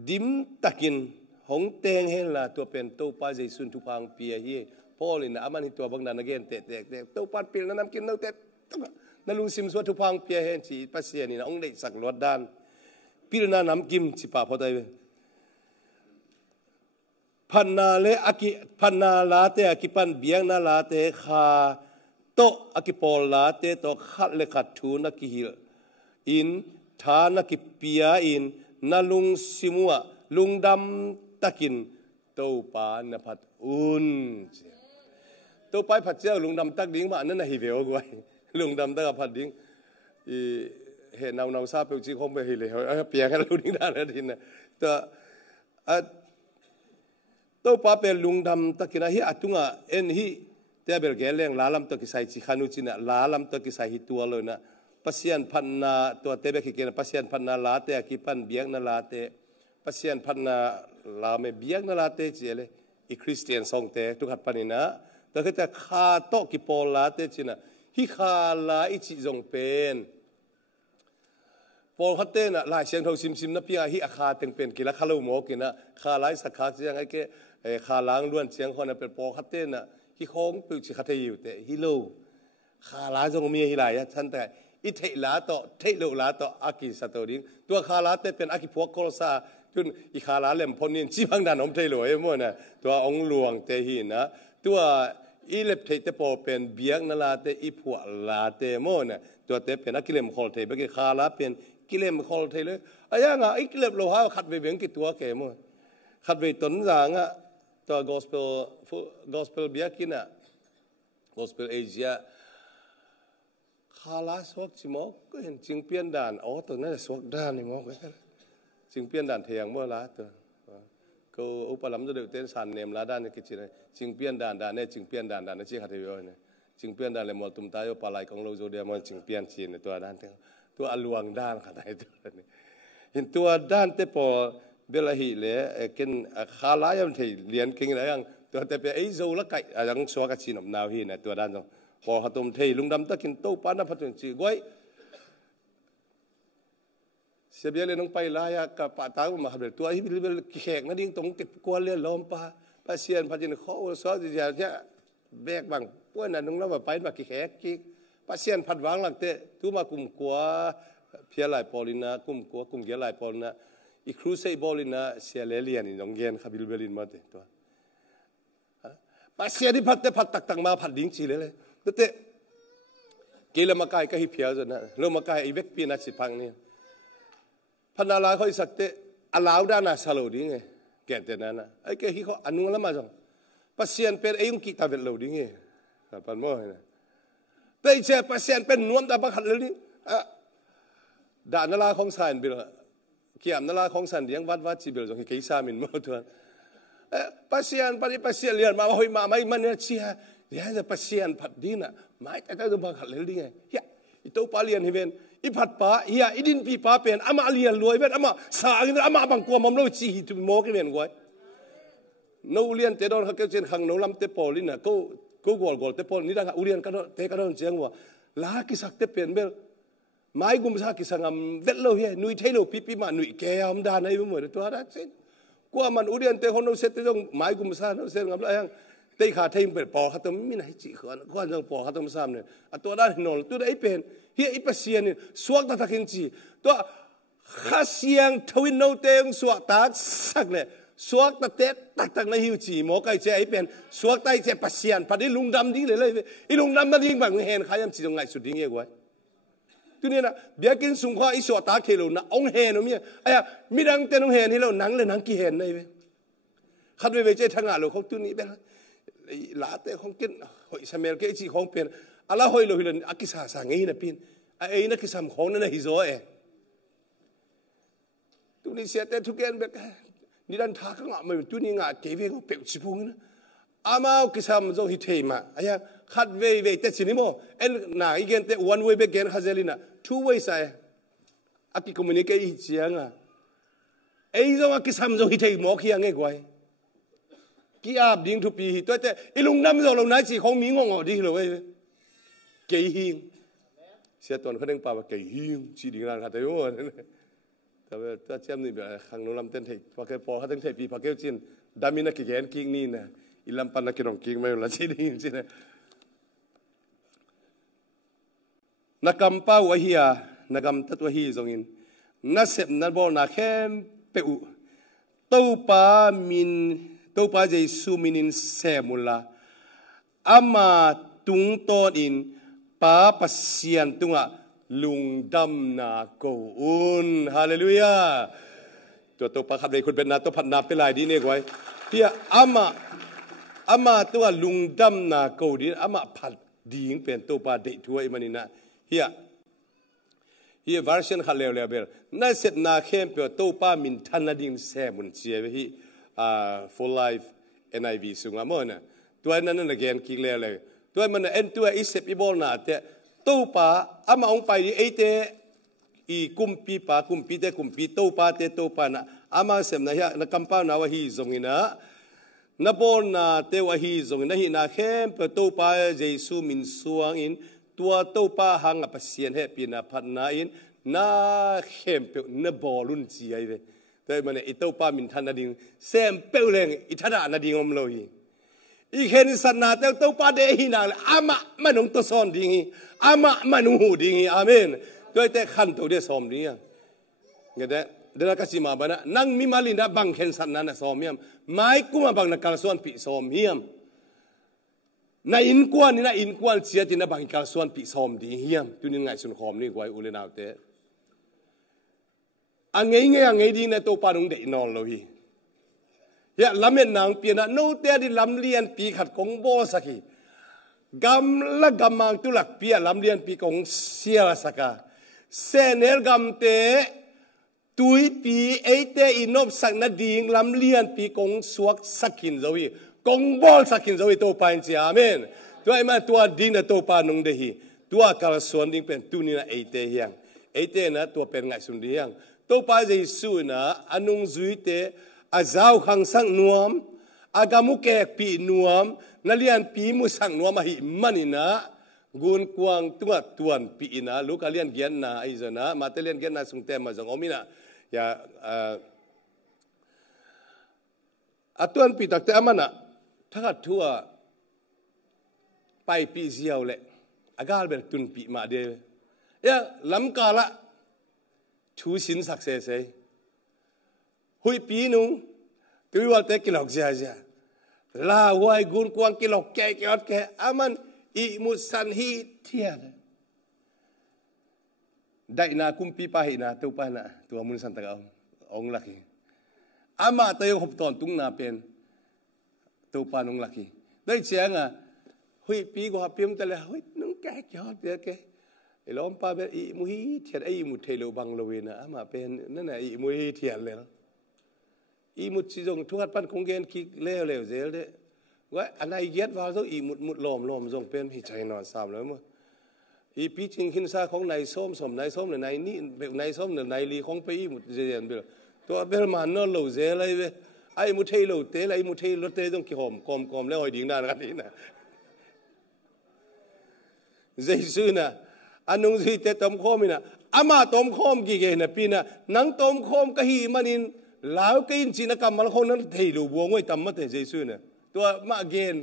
ดิมตักินหงเตงเฮล่ะตัวเป็นตัวป้าใจสุนทุพังเปียเย่พ่อเลยนะอามันตัวบางนานาเกนเตะตัวป้าพิลนั้นนำกิมเอาเตะนั่นลุงซิมสวดทุพังเปียเฮนจีปัสเซียนี่นะองเด็กสักลวดด้านพิลนั้นนำกิมจิป่าพอได้พันนาเลอากิพันนาลาเตอากิปันเบียงนาลาเตขาโตอากิปอลลาเตโตขัดเลขัดทูนักิฮิลอินทานักิปียอินนาลุงซิมัวลุงดำตะกินโตปานพัดอุนโตไปผัดเจ้าลุงดำตักดิ้งมาอันนั้นน่ะฮิเวลกว่าลุงดำตักผัดดิ้งเห็นนาซาเปลจีคงไปฮิเลเปียกันลุงดิ้งได้แล้วทีน่ะแต่ตัวป้าเป็นลุงดำตะกินอะไรอัตุงะเอ็นฮีเตเบลเกลเลงลาลัมตะกิใส่ชิขานุจินะลาลัมตะกิใส่ฮิตัวเลยนะปัสยันพันนาตัวเตเบกิเกนปัสยันพันนาลาเตกิปันเบียงนาลาเตปัสยันพันนาลาเมเบียงนาลาเตเจเลอีคริสเตียนซองเตทุกขัดปันนะแต่ก็จะขาโตกิปอลาเตจินะฮิขาลาอิจิจงเป็นพอเขาเต้นอะลายเสียงทองซิมนับปีฮิอาคาเต็งเป็นกินละคาลูโมกินนะคาลายสักขาเสียงไอ้แกขาล้างล้วนเสียงคนนั้นเป็นพอเขาเต้นอะฮิโค้งปิวชิคาเทอยู่แต่ฮิโลขาลาจงมีฮิลายฉันแต่อิเทลาโตเทโลลาโตอากิสัตว์ดิ้งตัวขาลาเต้เป็นอากิพวกโคลซาจนอีขาลาเล่มพนินจีบังดานอมเทโลเอโมนะตัวองหลวงเตหินะตัวอีเล็บเทเตโปเป็นเบียกนาลาเตอีพวกลาเตโมนะตัวเตเป็นอากิเลมโคลเทเบกิขาลาเป็นกิเลมคอลเทเลยไอ้ยังอ่ะไอ้กิเลมโลหะขัดไปเบียงกี่ตัวแก่มั้งขัดไปต้นจางอ่ะตัว gospel เบียกินอ่ะ gospel Asia ขาลาสวกจิมอกก็เห็นจิงเปียนด่านอ๋อตัวนั้นสวกด่านนี่มอกจิงเปียนด่านเทียงเมื่อละตัวก็อุปลัมจะเดือดเต้นสันเนมละด้านนี่กิจเนี่ยจิงเปียนด่านเนี่ยจิงเปียนด่านนี่ชี้ขัดไปเลยเนี่ยจิงเปียนด่านเลยมอลตุมตายปลาไหลของเราโจเดียมันจิงเปียนจีนตัวด้านตัวอลวงด้านขนาดตัวนี้เห็นตัวด้านเตปอเบลาฮิเลกินขาลายมันที่เลียนกินอะไรอย่างตัวเตปไอโซละไก่ยังสวกัชินอมนาวฮีนะตัวด้านตรงพอขัดตุ่มที่ลุงดำตะกินโต๊ะปานนับพัดจีก้อยเสียเบี้ยเลยน้องไปลายกับปะตามาขับเรือตัวที่เบลแขกนั่นดิ้งตรงเก็บกวนเลี้ยล้อมปลาปลาเซียนพัดจีนเขาซอสจะจะแบกบางป้วนนั่นน้องเราแบบไปมากี่แขกกี่ปัสเซียนผัดวางหลังเตะทุมากุมกัวเพียร์ไหลปอลินะกุมกัวกุมเกียร์ไหลปอลินะอีครูเซย์บอลินะเสียเลเลียนน้องเกียนขับบิลเบลินมาเตะตัวปัสเซียนที่ผัดเตะผัดตักมาผัดดิ้งจีเลยเตะเกลมาไกก็ฮิเพียร์จนนะเริ่มมาไกอีเวกปีนัดสิพังนี่พันนาลาเขาอีสักเตะอาลาวด้านาซาโลดิ้งไงแก่เตะนั้นนะไอ้แกฮิเขาอนุละมาจังปัสเซียนเป็นไอ้ยุงกิตาเวลโลดิ้งไงปันโม่นะแต่อีเจ้าpasienเป็นนวมตาบักหัดเลยนี่ด่านนาลาของสันบิลเกี่ยมนาลาของสันเดียงวัดจีบิลจงให้กิจสามินมาตัวpasien pasienเรียนมาหอยมาไม่มันเนี่ยเชียเดี๋ยวจะpasienผัดดีน่ะไม่แต่ตัวบักหัดเลยดิไงเฮียอีตัวปาเลียนฮิเวนอีผัดป้าเฮียอีดินปีป้าเป็นอามาเลียนรวยเว้นอามาสากินอามาบังกัวมัมโลจีตุโมกิเวนกวยนูเลียนเตดอนเขาเกี่ยวเช่นขังนูลำเตปอลิน่ะกูกอลเตปอลนี่ดังอุเรียนกันเตกันเจียงว่าลากิสักเตเป็นเบลไม้กุมซากิสังอัมเวลโลเฮนุยเทโลปีมานุยแกอัมดานไอ้บุ้มเลยตัวนั้นเช่นกว่ามันอุเรียนเตคนเราเสร็จตรงไม้กุมซาเราเสร็จงับอะไรยังเตขาเทมเป็นปอขัดตัวไม่ไหนจีขวานจังปอขัดตัวซ้ำเนี่ยตัวนั้นนอลตัวนั้นไอ้เป็นเฮียไอ้ปัสเซียนเนี่ยสวกตาตะเข่งจีตัวข้าเสียงทวินโนเตงสวกตาสักเลย สวกตะเตะตักในหิวจีหมอไก่เจ๊ไอเป็นสวกไตเจ๊ปัสเซียนพัดลุงดำดิ้งเลยไอลุงดำนั่นดิ้งบางเห็นขายำจีตรงไหนสุดดิ้งเองวะตัวนี้นะเบียกินสุงข้าไอสวตาเคโลนะองเห็นมีไอ้มีดังเต้นองเห็นนี่เราหนังเลยหนังกี่เห็นเลยขัดไปเจ๊ทางงานเราเขาตัวนี้เป็นหลาเตะของกินหอยสมัยเกจีของเป็นอะไรหอยเราเห็นอากิสาสางไงนะเป็นไอ้นักกิสามของนั่นฮิโซเอตัวนี้เสียแต่ทุกอย่างแบบนี่ดันทักงะไม่ตัวนี้งะเก็บไว้ก็เปรี้ยวชิบุงนะอามากิสามจงฮิตเทมาไอ้ขัดเว่ยแต่สินี่โมเอ็นน่าอีกเกนแต่ one way เบกเกนฮาเซลินะ two way ใส่อากิคอมมูนิเคชั่นเสียงอ่ะไอ้จงอากิสามจงฮิตเทมอขี้ยังไงกว่ากี่อาบดิ้งทุกปีตัวแต่อีลุงน้ำเราหน้าจีของมีงงดีเลยเกี่ยหิงเสียตอนเขาเด้งป่าวเกี่ยหิงจีดิ้งร้านขัดแต่โม่แต่ว่าถ้าเชื่อมนี่แบบขังโนลำเต้นเทคพอแค่พอเขาเต้นเทคปีพอแค่จินดามินักเกนกิ้งนี่นะอีลำปันนักกินองกิ้งไม่ละจีดิ้งจีนะนักกำป้าวะเฮียนักกำตัดวะฮีจงอินนักเสพนักบอลนักเข้มเปอุตู้ปามินตัวป้าเจสุมินินเสมุลาอามาตุงตอนอินป้าปัสเซียนตุงะลุงดำนาโกอุนฮาเลลูยาตัวป้าขับเลยคนเป็นนาตัวพันนาเป็นลายดีเนี่ยไว้เฮียอามาตัวลุงดำนาโกดีอามาพัดดีงเป็นตัวป้าเด็กทั่วอิมันนี่นะเฮีย version ขัดเร็วเบลน่าเสพนาเข้มเปียวตัวป้ามินทันนาดิงเสมุนเจียเฮีfull life NIV สุงามอนะตัวนั้นนั่นเกนคิกเลยตัวมันเอ็นตัวอิเซปิบอลนาเตตู้ป้าอามาองไปดีไอเตอีกุมปีป้ากุมปีเตกุมปีตู้ป้าเตตู้ป้านะอามาเสมนะฮะนักกัมป้านาวะฮีจงอินะนับบอลนาเตวะฮีจงอินะฮีนาเข้มเปิดตู้ป้าเจสุมินสวงอินตัวตู้ป้าหังอภัสเซียนเฮปีนาพันนาอินนาเข้มเปิดนับบอลุนจีไอเวแต่มันเนี่ยอิตาป้ามินทันนาดิงเซมเปลเลงอิทัดานาดิงอมโลยีอีเห็นสันนาเตต้าป้าเดหินาอามามันนุ่งตัวซอนดิงอามามันนุ่งหูดิงอาเมนด้วยแต่ขันตัวเดียสอมดิงเงี้ยเดี๋ยวก็สิมาบ้านะนั่งมีมาลินดาบังเห็นสันนานะสอมยมไม่กูมาบังนักการส่วนปีสอมยมในอินกวนนี่นะอินกวนเสียที่นะบังการส่วนปีสอมดิงยมตัวนี้ไงสุนขอมนี่ไว้อุเลนาเตอันไงดีนะตัวปานุงเดนอนเลยเฮ้ยลำเอ็นนางเปียนะโน้ตเดียดิลำเลียนปีขัดของโบสักีกำละกำมังตุลักเปียลำเลียนปีของเสียสักาเซเนลกำเตตุยปีเอเตอินอบสักนาดิงลำเลียนปีของสวกสักินโจวีของโบสักินโจวีตัวปานเสียอาเมนตัวไอ้มาตัวดินนะตัวปานุงเดฮีตัวกาลส่วนดิ่งเป็นตุนี่นะเอเตเฮียงเอเตนะตัวเป็นไงสุนดียังตัวป้าเจสุนะอนุงจุยเตอาเจ้าขังสังนวมอากามุเกกปีนวมนั่นเลียนปีมุสังนวมมาหิมันนี่นะกุนกวางตัวตวนปีนะลูกเลียนเกียนนะไอ้เจ้านะมาเตเลียนเกียนนะสุงเตมาจังอมินะอย่าตวนปีตักแต่มันนะถ้าทั่วไปปีเสียวเลยอากาศเป็นตุนปีมาเดียวลำกาละชูสินสักเสยหุยปีนุงตัวว่าแต่กิโลเสียลาวัยกุนกวางกิโลแก่อามันอิมุสันฮีเทียนได้นาคุมปีปะหินาตัวปะนะตัวมุนสันตะเอาองลักกี้อามาเตยหบตอนตุงนาเป็นตัวปานุงลักกี้ได้เสียงอ่ะหุยปีก็หับเพียมแต่ละหุยนุงแก่เดียวแกล้อมป้าเป็นอิมุฮีเทียนไออิมุเทโลบังโลเวนะอามาเป็นนั่นแหละอิมุฮีเทียนเลยอิมุชิจงทุกข์ปันคงเกณฑ์คิกเล่วเซลเด้ว่าอันไหนเย็ดว่าต้องอิมุดล้อมจงเป็นพิจัยนอนสามแล้วมั้งอีปีจริงหินซาของนายส้มนายส้มหรือนายนี่นายส้มหรือนายลีของไปอิมุเจียนเบลตัวเบลมันนอนโลเซลอะไรเว้ไอมุเทโลเตไอมุเทโลเตต้องกี่หอมกอมแล้วหอยดิ้งนานกันนี่นะเจสุนะอันนู้นสิเตต้มข้อมินะอามาต้มข้อมกี่เกณฑ์ปีนะนังต้มข้อมกะฮีมันอินลาวกินจีนกรรมมันคนนั้นเทลูบัวงวยตำมาเตเจสุนะตัวมาเกณฑ์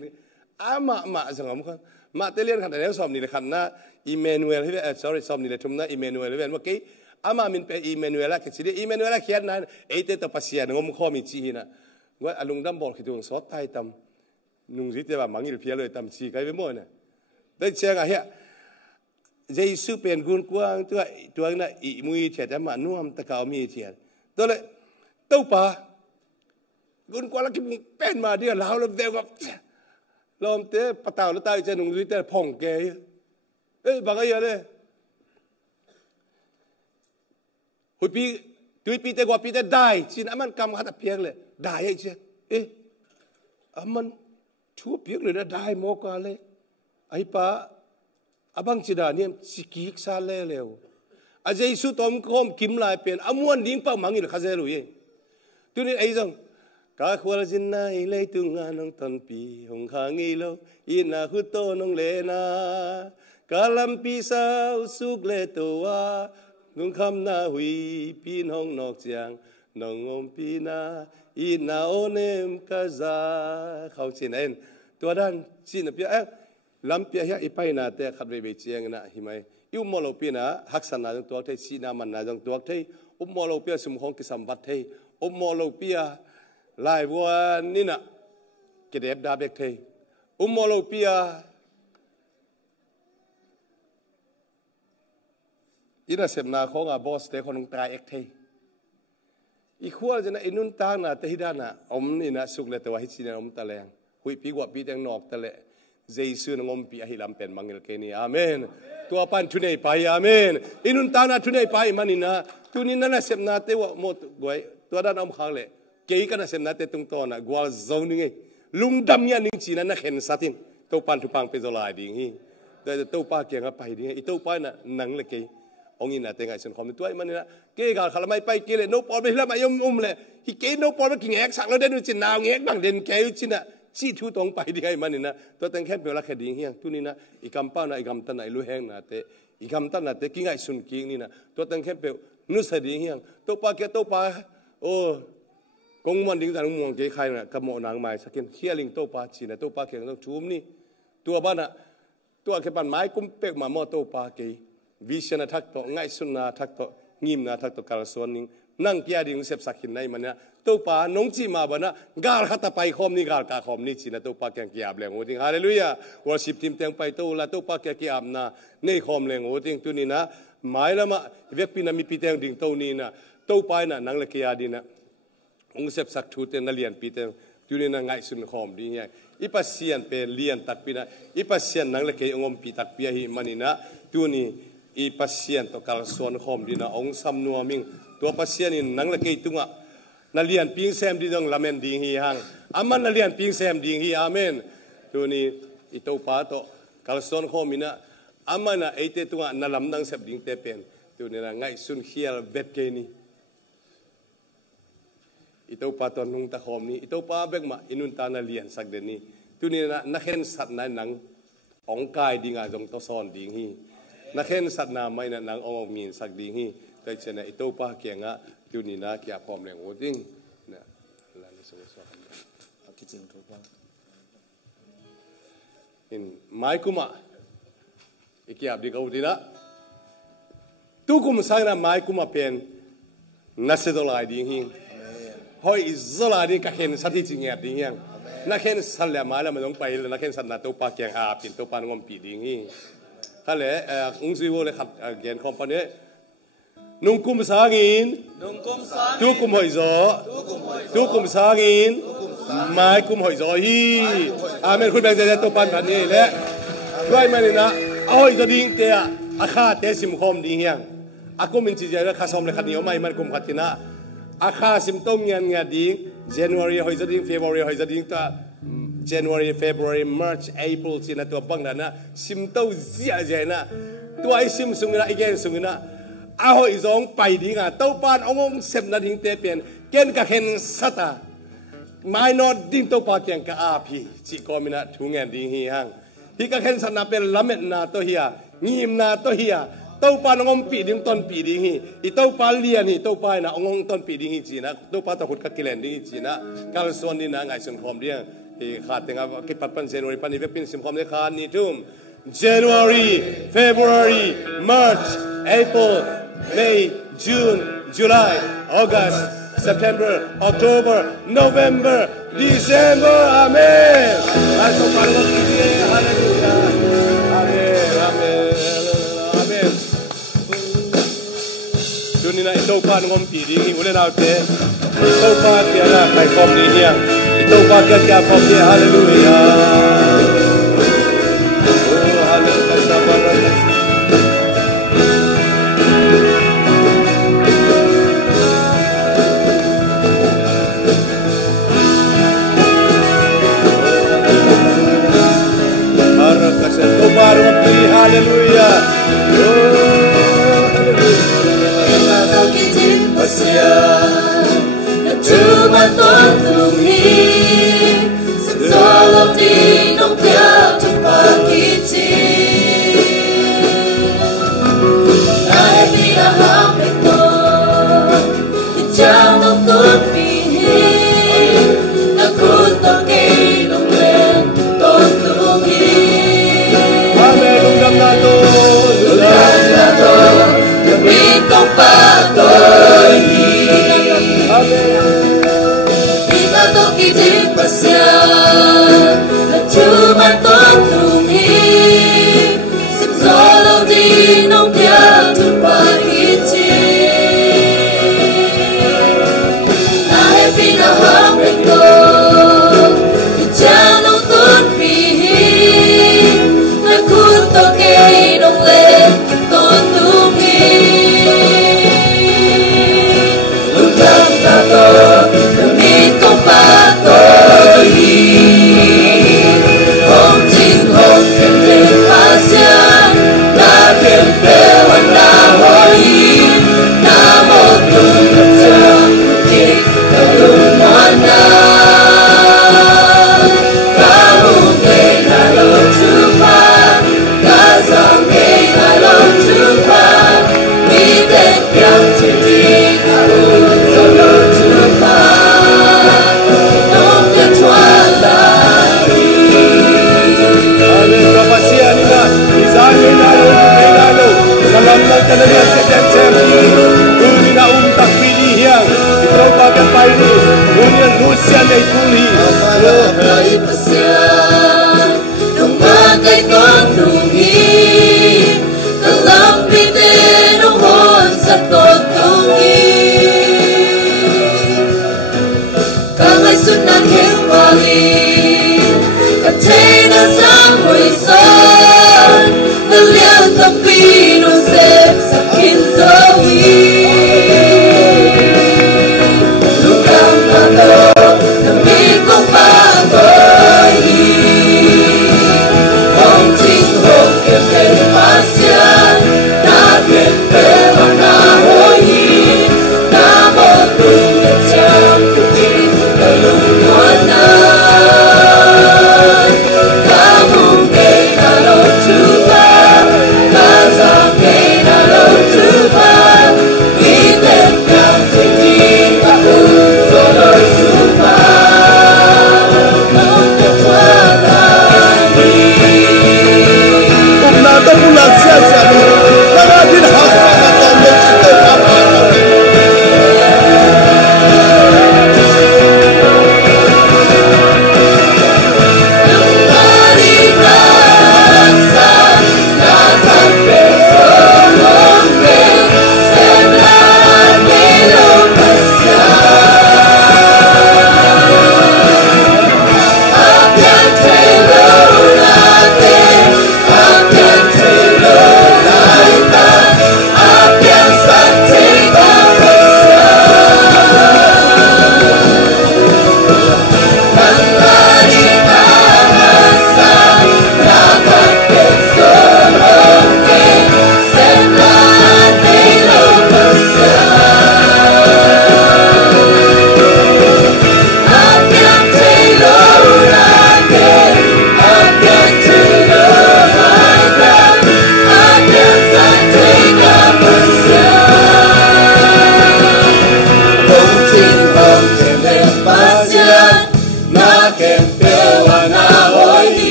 อามาสังคมเขามาเตเลียนขันแต่แล้วสอบนี่เลยขันนะอิเมนูเอลที่เป็นsorry สอบนี่เลยทุ่มนะอิเมนูเอลที่เป็นว่ากี่อามามินเป็นอิเมนูเอลละคิดดิอิเมนูเอลเขียนนั้นเอเตตัวปัสยานงมข้อมิจีนะ ว่าอารมณ์ดำบอกคือตัวสอดไตตำนุ่งสิแต่ว่ามังยิลเพียเลยตำสีไกไปหมดเนี่ยได้เชื่อไงเฮ้ยเยซูเป็นกุนกวางตัวนั้นอีมุยเทียจะมานุ่มตะกาวมีเทียตัวเลยเต้าป่ากุนกวางแล้วกินเป็นมาเดียวแล้วเราเดี๋ยวกับลมเตะปะตาวแล้วตายจะนุ่งสิแต่ผ่องแกบางอย่างเลยหุยปีตุยปีแต่กว่าปีแต่ได้สินะมันกำหัดเพียงเลยได้ไอ้เจ้มันชั่วเพียงเลยนะได้โมกาเลยไอ้ป้าบังจิดาเนี่ยสิกิกซาเล่เลวอาจจะสุตอมคมกิมลายเป็นอมวนดิ้งป้ามังอยู่ข้าเจรุยตัวนี้ไอ้จังกาควาจินนาอิเลตุงานองตันปีหงขางอีโลอินาหุโตนองเลนากาลัมปีสาวสุกเลตัวนุงคำนาหุยปีนห้องนอกเจียงนองอมปีนาอินาโอเนมกาซาเขาสินเอ็นตัวด้านสินเปียลำเปียเฮียอีไปนาแต่ขัดไปเจียงนะหิมายยุมมอลปีนะฮักษณะจงตัวเทศีนามันนาจงตัวเทมอลปีสมของกิสัมบัตเทมอลปีลายวัวนี่นะเกเดบดาเบกเทมอลปีอินาเสมนาของบอสเตคนตายเอกเทอีขั้วจะนะอินุนตางนะเตหิดานะนี่นะสุกเลตวะฮิชินะตะแรงหุยปีกว่าปีแตงนอกตะเลเจสุนงมปีอหิลำเป็นมังเกลเกนีอาเมนตัวปันทุนเอไปอาเมนอินุนตางนะทุนเอไปมันนี่นะตุนินะนะเสมนาเตวะหมดกวยตัวด้านอมขางเลยเกี่ยกันนะเสมนาเตตุงตอนะกวาลzonนึงลุงดำยันนิงจีนะนะเห็นสัตินตัวปันทุปังเป็นโซลายดิ่งฮีแต่ตัวป้าเกี่ยงไปดิ่งอีตัวป้าน่ะนังเลยเกี่ยองอินนะเตงไอส่วนความตัวไอ้มันนี่นะเกี่ยกันขลังไม่ไปเกี่ยเลยโนปอลไปแล้วมายุ่มเลยฮิเกี่ยโนปอลมากินแอกสักแล้วเดินดูจินนาวแอกบังเดินแกอยู่จินน่ะชีทุตองไปดิ่งไอ้มันนี่นะตัวแต่งแค่เป็นละแค่ดิ่งเฮียตัวนี้นะอีกำป้านะอีกำตันนะลุแหงนะเตอีกำตันนะเตกินไอส่วนกิ่งนี่นะตัวแต่งแค่เป็นนุสดิ่งเฮียตัวป้าเกี่ยตัวป้าโอ้กงมันดิ่งแต่งมองเกี่ยใครนะกำมอนางไม้สักเกี่ยเขี้ยลิงตัวป้าจีนะตัวป้าเกี่ยต้องชูมนี่ตัวบ้านน่ะตัวแค่ปันไม้กุ้มเป็กมามอตัวป้าเกี่ยวิชนาทักโตง่ายสุนนาทักโตงิมนาทักโตกาลส่วนนึงนั่งเกียดิ่งเสพสักหินในมันเนี่ยตัวป่านงจีมาบ้านะกาลขัดไปคอมนี่กาลกาคอมนี่จีนะตัวป่าแกงเกียบแรงโอ้ทิ้งฮาเลลูยาวอร์ชิปทีมเตียงไปตัวละตัวป่าแกงเกียบนะนี่คอมแรงโอ้ทิ้งตัวนี้นะหมายละมาเวกปีนามีปีเตียงดิ่งตัวนี้นะตัวป่าน่ะนั่งเล็กเกียดีนะองเสพสักทูเตนนั่งเลียนปีเตียงตัวนี้นะง่ายสุนคอมดีเงี้ยอีปัสเซียนเป็นเลียนตักปีนะอีปัสเซียนนั่งเล็กเกียองปีตักปีหิมันนี่นะตัวนี้อีปัสเซียนตัวกาลส่วนคอมดีนะองซัมนัวมิงตัวปัสเซียนนี่นังละเกยตุงะนัเลียนปิงแซมดีดงละเมนดีฮีฮังอามันนัเลียนปิงแซมดีฮีอาเมนตัวนี้อีตัวป้าตัวกาลส่วนคอมมินะอามันนะไอเตตุงะนัลำดังเสพดิงเตเป็นตัวนี้นะง่ายสุนเฮียลเวทเกนี่อีตัวป้าตัวนุ่งตะคอมนี่อีตัวป้าเบกมาอินุนตานัเลียนสักเดนี่ตัวนี้นะนักเห็นสัตว์ในหนังองกายดีงาจงตัวซ้อนดีฮีนักเห็นสัตว์นาไม่นะนางองมีนสักดีฮีแต่เช่นไอ้ตัวป้าเกียงอ่ะอยู่นี่นะเกี่ยพร้อมแรงโอ้ดิ้งนะแล้วนี่สงสารเอาคิดจริงถูกป่ะเห็นไม้กุมะอีกอย่างดีกว่าดีนะตุกุมสังนะไม้กุมะเป็นนักเสดลายดีฮีหอยอิสลาดีก็เห็นสัตย์จริงอย่างดีฮีนักเห็นสัตว์ละมาแล้วมันต้องไปแล้วนักเห็นสัตว์นะตัวป้าเกียงอาเป็นตัวป้างอมปีดีฮีถ้าเลยองค์ซีโวเลยขัดเกียนคอมพานีนุ่งกุมสางินทุกุมหอยจอทุกุมสางินไม้กุมหอยจอฮีอาเมนคุณแบงค์จะตัวปันแบบนี้แหละด้วยมันนี่นะเอาอีกจะดิ้งเตะอาคาเตะสิมคอมดีเฮียงอากุมินจีเจอร์ข้าสมเลยขัดเหนียวไม่มันกุมขัดที่นะอาคาสิมต้มเงียดิ้ง January หอยจะดิ้ง February หอยจะดิ้งตัว January February March April จีนะตัวบังนั้นนะสิมต้มเสียใจนะตัวไอสิมสุงนะอีกแกนสุงนะอาหอยจงไปดีงาเต้าปานองค์เสพนาดิ้งเตเปลี่ยนเกณฑ์กะเห็นสัตย์ไม่นอดดิ้งเต้าปาเกียงกะอาพีจีกอมินะทุ่งเงินดิ้งฮีฮังฮีกะเห็นสัตย์นาเป็นละเม็ดนาตัวเฮียงีมนาตัวเฮียเต้าปานองค์ปีดิ้งต้นปีดิ้งฮีอีเต้าปานเลียนี่เต้าปานนะองค์ต้นปีดิ้งฮีจีนะเต้าปานตะขุดกะกิเลนดิ้งฮีจีนะกาลส่วนนี้นะไงส่วนความเดียงที่ขาดแต่งกับกิปัดปันเจนวรีปันนี้เป็นสิมความเดียขาดนี่ทุ่ม January February March April May, June, July, August, September, October, November, December. Amen. Let's go, hallelujah. Amen. Amen. Amen. Dunia na ito pa ngom tidi ulen autte. Ito pa tiada kai kom ni hiang. Ito pa kya kom ni hallelujah. Oh hallelujah. Hallelujah.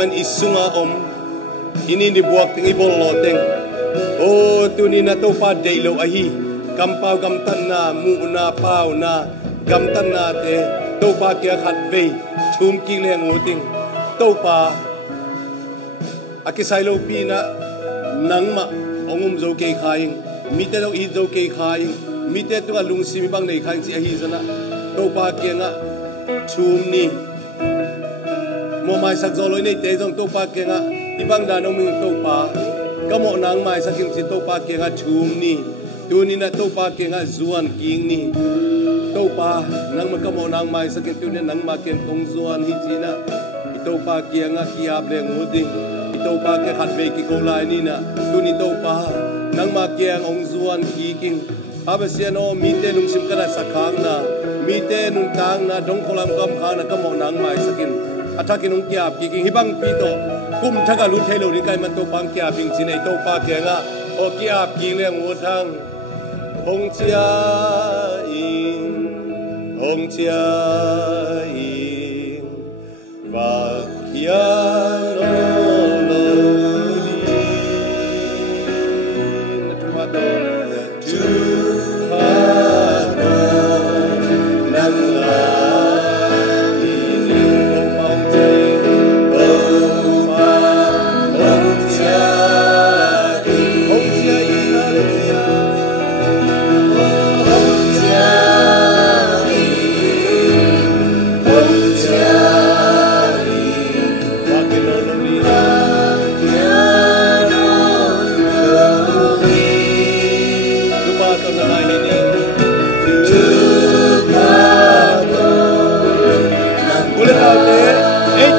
Man isunga ini ni buak ting ibol loteng tuni na to pa daylo ahi kampaw gamtan na muna pau na gamtan na te to pa kya khatve chum ki leng uting to pa akisaylo pina nangma ongum zo ke khaing mite do I zo ke khaing mite to alung sim bang nei khaing si ahi zana to pa kya nga chum ni mo mai sak zo loi nei te jong to pa ke nga ibang da no ming to pa kamo nang mai sakin si to pa ke nga chum ni tu ni na to pa ke nga zuan king ni to pa nang ma kamo nang mai sakin tu ni nang ma ken tong zuan hi chi na to pa ke nga kiap le ngoding to pa ke khat be ki ko lai ni na tu ni to pa nang ma ke ong zuan ki king abasiano mite nung sim kala sakhang na mite nung tang na dong kolam kam kha na kamo nang mai sakin atakin ung kiap ki hibang pito kum thaga lu thelo ni kai man to pang kiap ping chin ai to pa ke nga o kiap ki le ngotang hong chia in va kia lo lo ni na tu pa nan la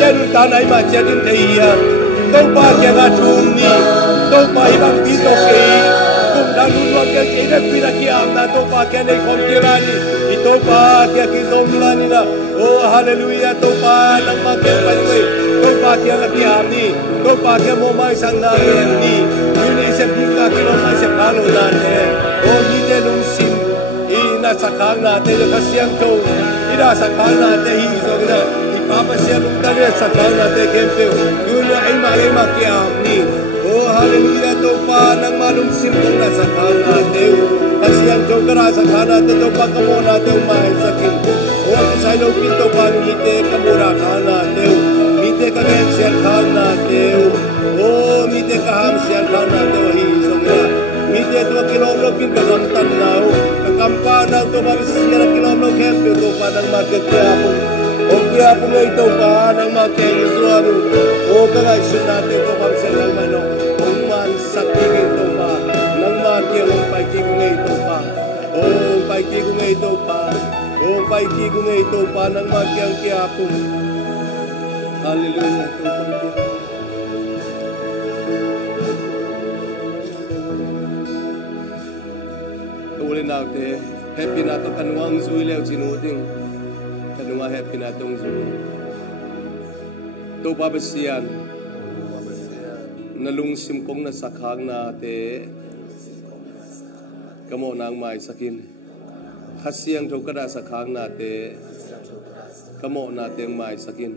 te nun ta nai ma che din thei ya to pa ke ga thum ni to pa hi bang pi to ke kum da nun lo ke ke pi ra ki am na to pa ke nei khom ke ra ni i to pa ke ki zom la ni na oh hallelujah to pa nang ma ke pai we to pa ke la ki am ni to pa ke mo mai sang na ke ni ni se pi ka ki lo mai se pa lo na ne oh ni te lung sim i na sa khang na te ka siang to i da sa khang na te hi so na i pa pa se lung ta le sa khang na te kem pe yu na ai ma ke am ni oh hallelujah to pa nang ma lung sim kong na sa khang na te ka siang to ka ra sa khang na te to pa ka mo na te mai sa kin oh sai lo pi to pa ni te ka mo ra khang na te mi te ka men se khang na te oh mi te ka ham se khang na te hi so na mi te to kilom lo kin ka ron tan na ka kampa na to ba si ra kilom lo kem pe to pa nang ma ke kya po o kya po ngai to pa nang ma ke ni so anu o ka ga sin na te to ba se nang ma no ong man sa ki to pa nang ma ke long pai ki ngai to pa o pai ki ngai to pa o pai ki ngai to pa nang ma ke kya po hallelujah to pa now te happy na to kanwang zui leo chinuding kanwa happy na tong zui to babasian nalung sim kong na sakhang na te kamo nang mai sakin khasiang tho kada sakhang na te kamo na teng mai sakin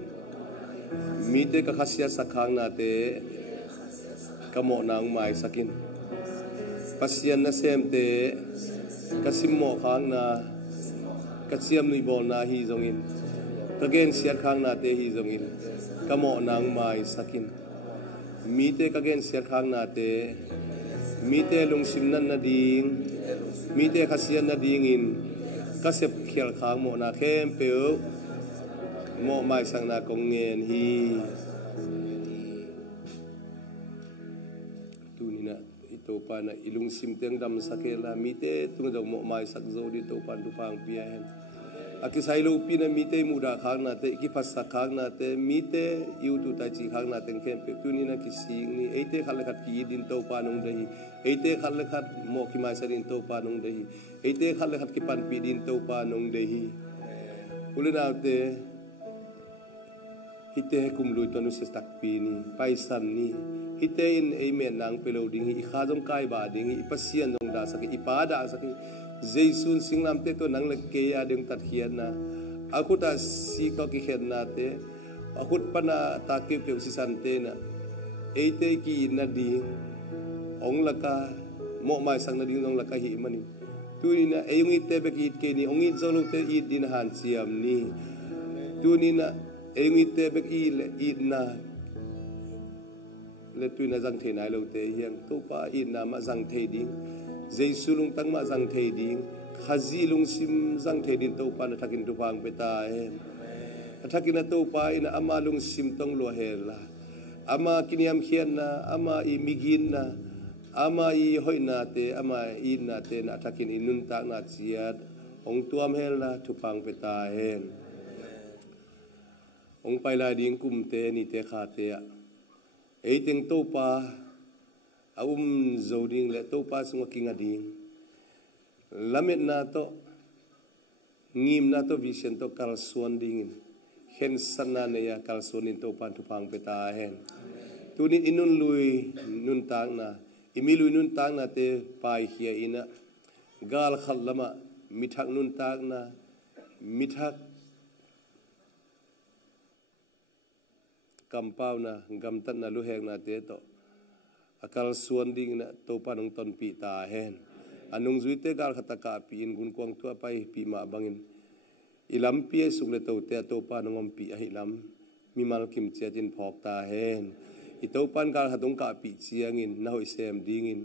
mi te ka khasia sakhang na te kamo nang mai sakin pasian na sem te kasim mo khang na kasiam ni bol na hi zongin kagen siar khang na te hi zongin kamo nang mai sakin mi te kagen siar khang na te mi te lung sim nan na ding mi te khasian na ding in kasep khial khang mo na khem peu mo mai sang na kong ngen hi tu ni na to pa na ilung sim teng dam sakela mite tung do mo mai sak zo di to pan du pang pia hen aki sai lo pi na mite muda khang na te ki phas khang na te mite yu tu ta chi khang na teng khem pe tu ni na ki sing ni eite khal khat ki din to pa nong dei eite khal khat mo ki mai sa din to pa nong dei eite khal khat ki pan pi din to pa nong dei ulina te hite kum lui to nu se tak pi ni paisan ni hite in amen nang pelo ding i khadom kai ba ding i pasian dong da sak i pa da sak jaisun singlam te to nang le ke ya ding tat khian na akuta si ko ki khen na te akut pana ta ke pe si san te na eite ki na ding ong laka mo mai sang na ding dong laka hi mani tu ni na ayung ite be ki ke ni ong i zolo te i din han siam ni tu ni na ayung ite be ki le i na le tu na jang the nai lo te hiang to pa i na ma jang the ding jesu lung tang ma jang the ding khazi lung sim jang the din to pa na thakin tu pang pe ta he thakin na to pa ina ama lung sim tong lo he la ama kiniam khian na ama i migin na ama i hoina te ama i na te na thakin inun ta na chiat ong tuam hel la tu pang pe ta he ong pai la ding kum te ni te kha te eiting to pa zoding le to pa sung king ading lamet na to ngim na to vision to kal suan ding hen sana ne ya kal suan to pan tu pang peta hen tunin inun lui nun tang na imilui nun tang na te pai hia ina gal khallama mithak nun tang na mithak kampau na gamtan na luheng na te to akal suan ding na to panong ton pi ta hen anung zuite gal khata ka pi in gun kwang tu pai pi ma bangin ilam pi suk le to te to panong pi a hilam mi mal kim chia jin phok ta hen i to pan gal hatung ka pi chiang in na hoi sem ding in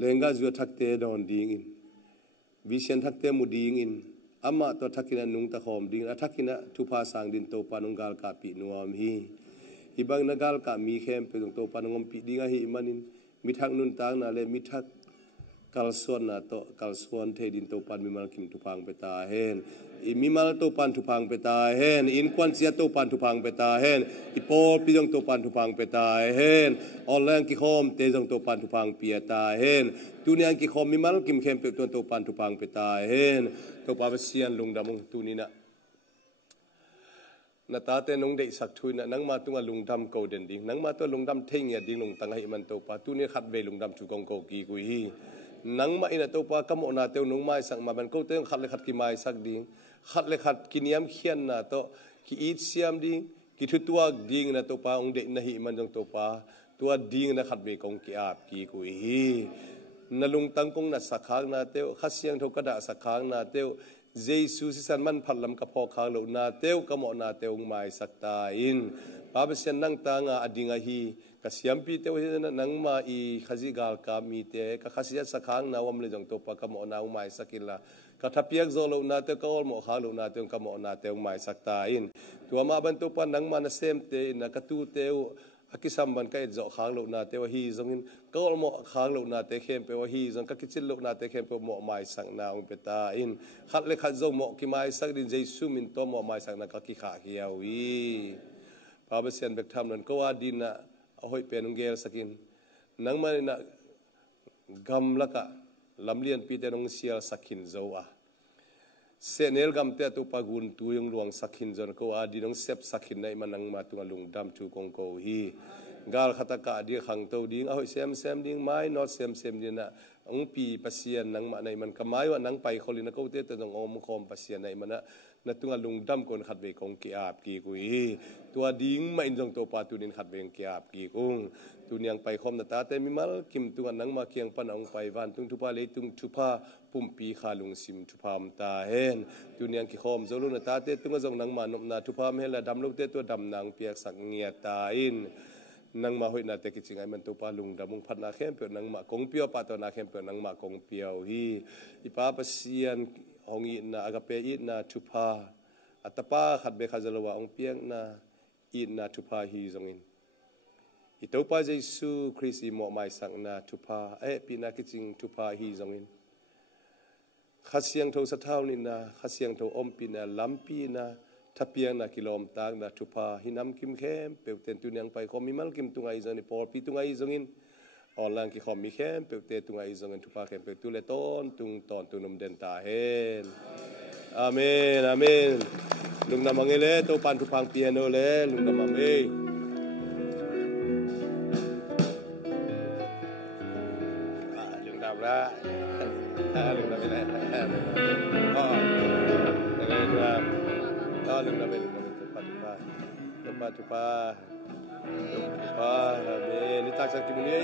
lenga zu thak te don ding in vision thak te mu ding in ama to thakina nung ta khom ding athakina thupa sang din to panung gal ka pi nuam hi ibang nagal ka mi khem pe to panung pi dinga hi manin mithak nun tang na le mithak kal suan na to kal suan the din to pan mimal kim tu pang peta hen I mimal to pan tu pang peta hen in kwan sia to pan tu pang peta hen I pol pi jong to pan tu pang peta hen on lang ki khom te jong to pan tu pang pia ta hen tu nian ki khom mimal kim khem pe to pan tu pang peta hen to pa sian lung damung tu ni na na ta te nong dei sak thui na nang ma tunga lungdam ko den ding nang ma to lungdam theng ya ding nong tang hai man to pa tu ni khat ve lungdam chu kong ko ki kui hi nang ma ina to pa kam ona te nong mai sak ma ban ko te khat le khat ki mai sak ding khat le khat ki niam khian na to ki it siam ding ki thu tuak ding na to pa ong de na hi man jong to pa tua ding na khat ve kong ki ap ki kui hi na lung tang kong na sakhang na te khasiang tho ka da sakhang na te Jesus si san man phalam ka pho khang lo na teu ka mo na teu mai sakta in babasian nang ta nga adinga hi ka siampi teu na nang ma I khazi gal ka mi te ka khasia sakhang na wam le jong to pa ka mo na mai sakila ka thapiak zo lo na te ka ol mo kha lo na teu ka mo na teu mai sakta in tua ma ban to pa nang ma na sem te na ka tu teu akisam ban ka zo khang lo na te wa hi zongin ka ol mo khang lo na te khem pe wa hi zong ka kichil lo na te khem pe mo mai sang na ong peta in khat le khat zo mo ki mai sak din jesu min to mo mai sang na ka ki kha hiawi pa ba sian bek tham nan ko wa din na hoi pe nong gel sakin nang ma na gam la ka lamlian pi te nong sial sakin zo a senel gam te tu pagun tu yung luang sakhin jon ko adi nong sep sakhin nai manang ma tu lung dam tu kong ko hi gal khata ka di khang to ding a hoi sem ding mai not sem din na ong pi pasian nang ma nai man kamai wa nang pai kholina ko te tong om khom pasian nai mana na tu lung dam kon khat be kong ki ap ki ku hi tua ding ma in jong to pa tu nin khat beng ki ap ki kong tu niang pai khom na ta te mi mal kim tu nang ma kiang pan ong pai van tung tu pa le tung tu pa pum pi kha lung sim tu pam ta hen tu niang ki khom zo lu na ta te tu jong nang ma nop na tu pam he la dam lu te tu dam nang piak sak ngia ta in nang ma hoi na te ki chingai man to pa lung damung phat na khem pe nang ma kong pio pa to na khem pe nang ma kong pio hi ipa pa sian hongi na agape I na tu pa atapa khat be khazalwa ong piang na I na tu pa hi zongin ito pa Jesu Christ I mo mai sang na tu pa pi na ki ching tu pa hi zongin khasiang tho sa thau ni na khasiang tho om pi na lampi na thapiang na kilom tang na tu pa hinam kim khem pe ten tu nyang pai khom mi mal kim tu ngai zoni por pi tu ngai zongin on lang ki khom mi khem pe te tu ngai zongin tu pa khem pe tu le ton tung ton tu num den ta hen amen amen lung na mangele to pan tu pang piano le lung na mame lung na ra lung na bele lung na bele tu pa amen ni tak sa kimuni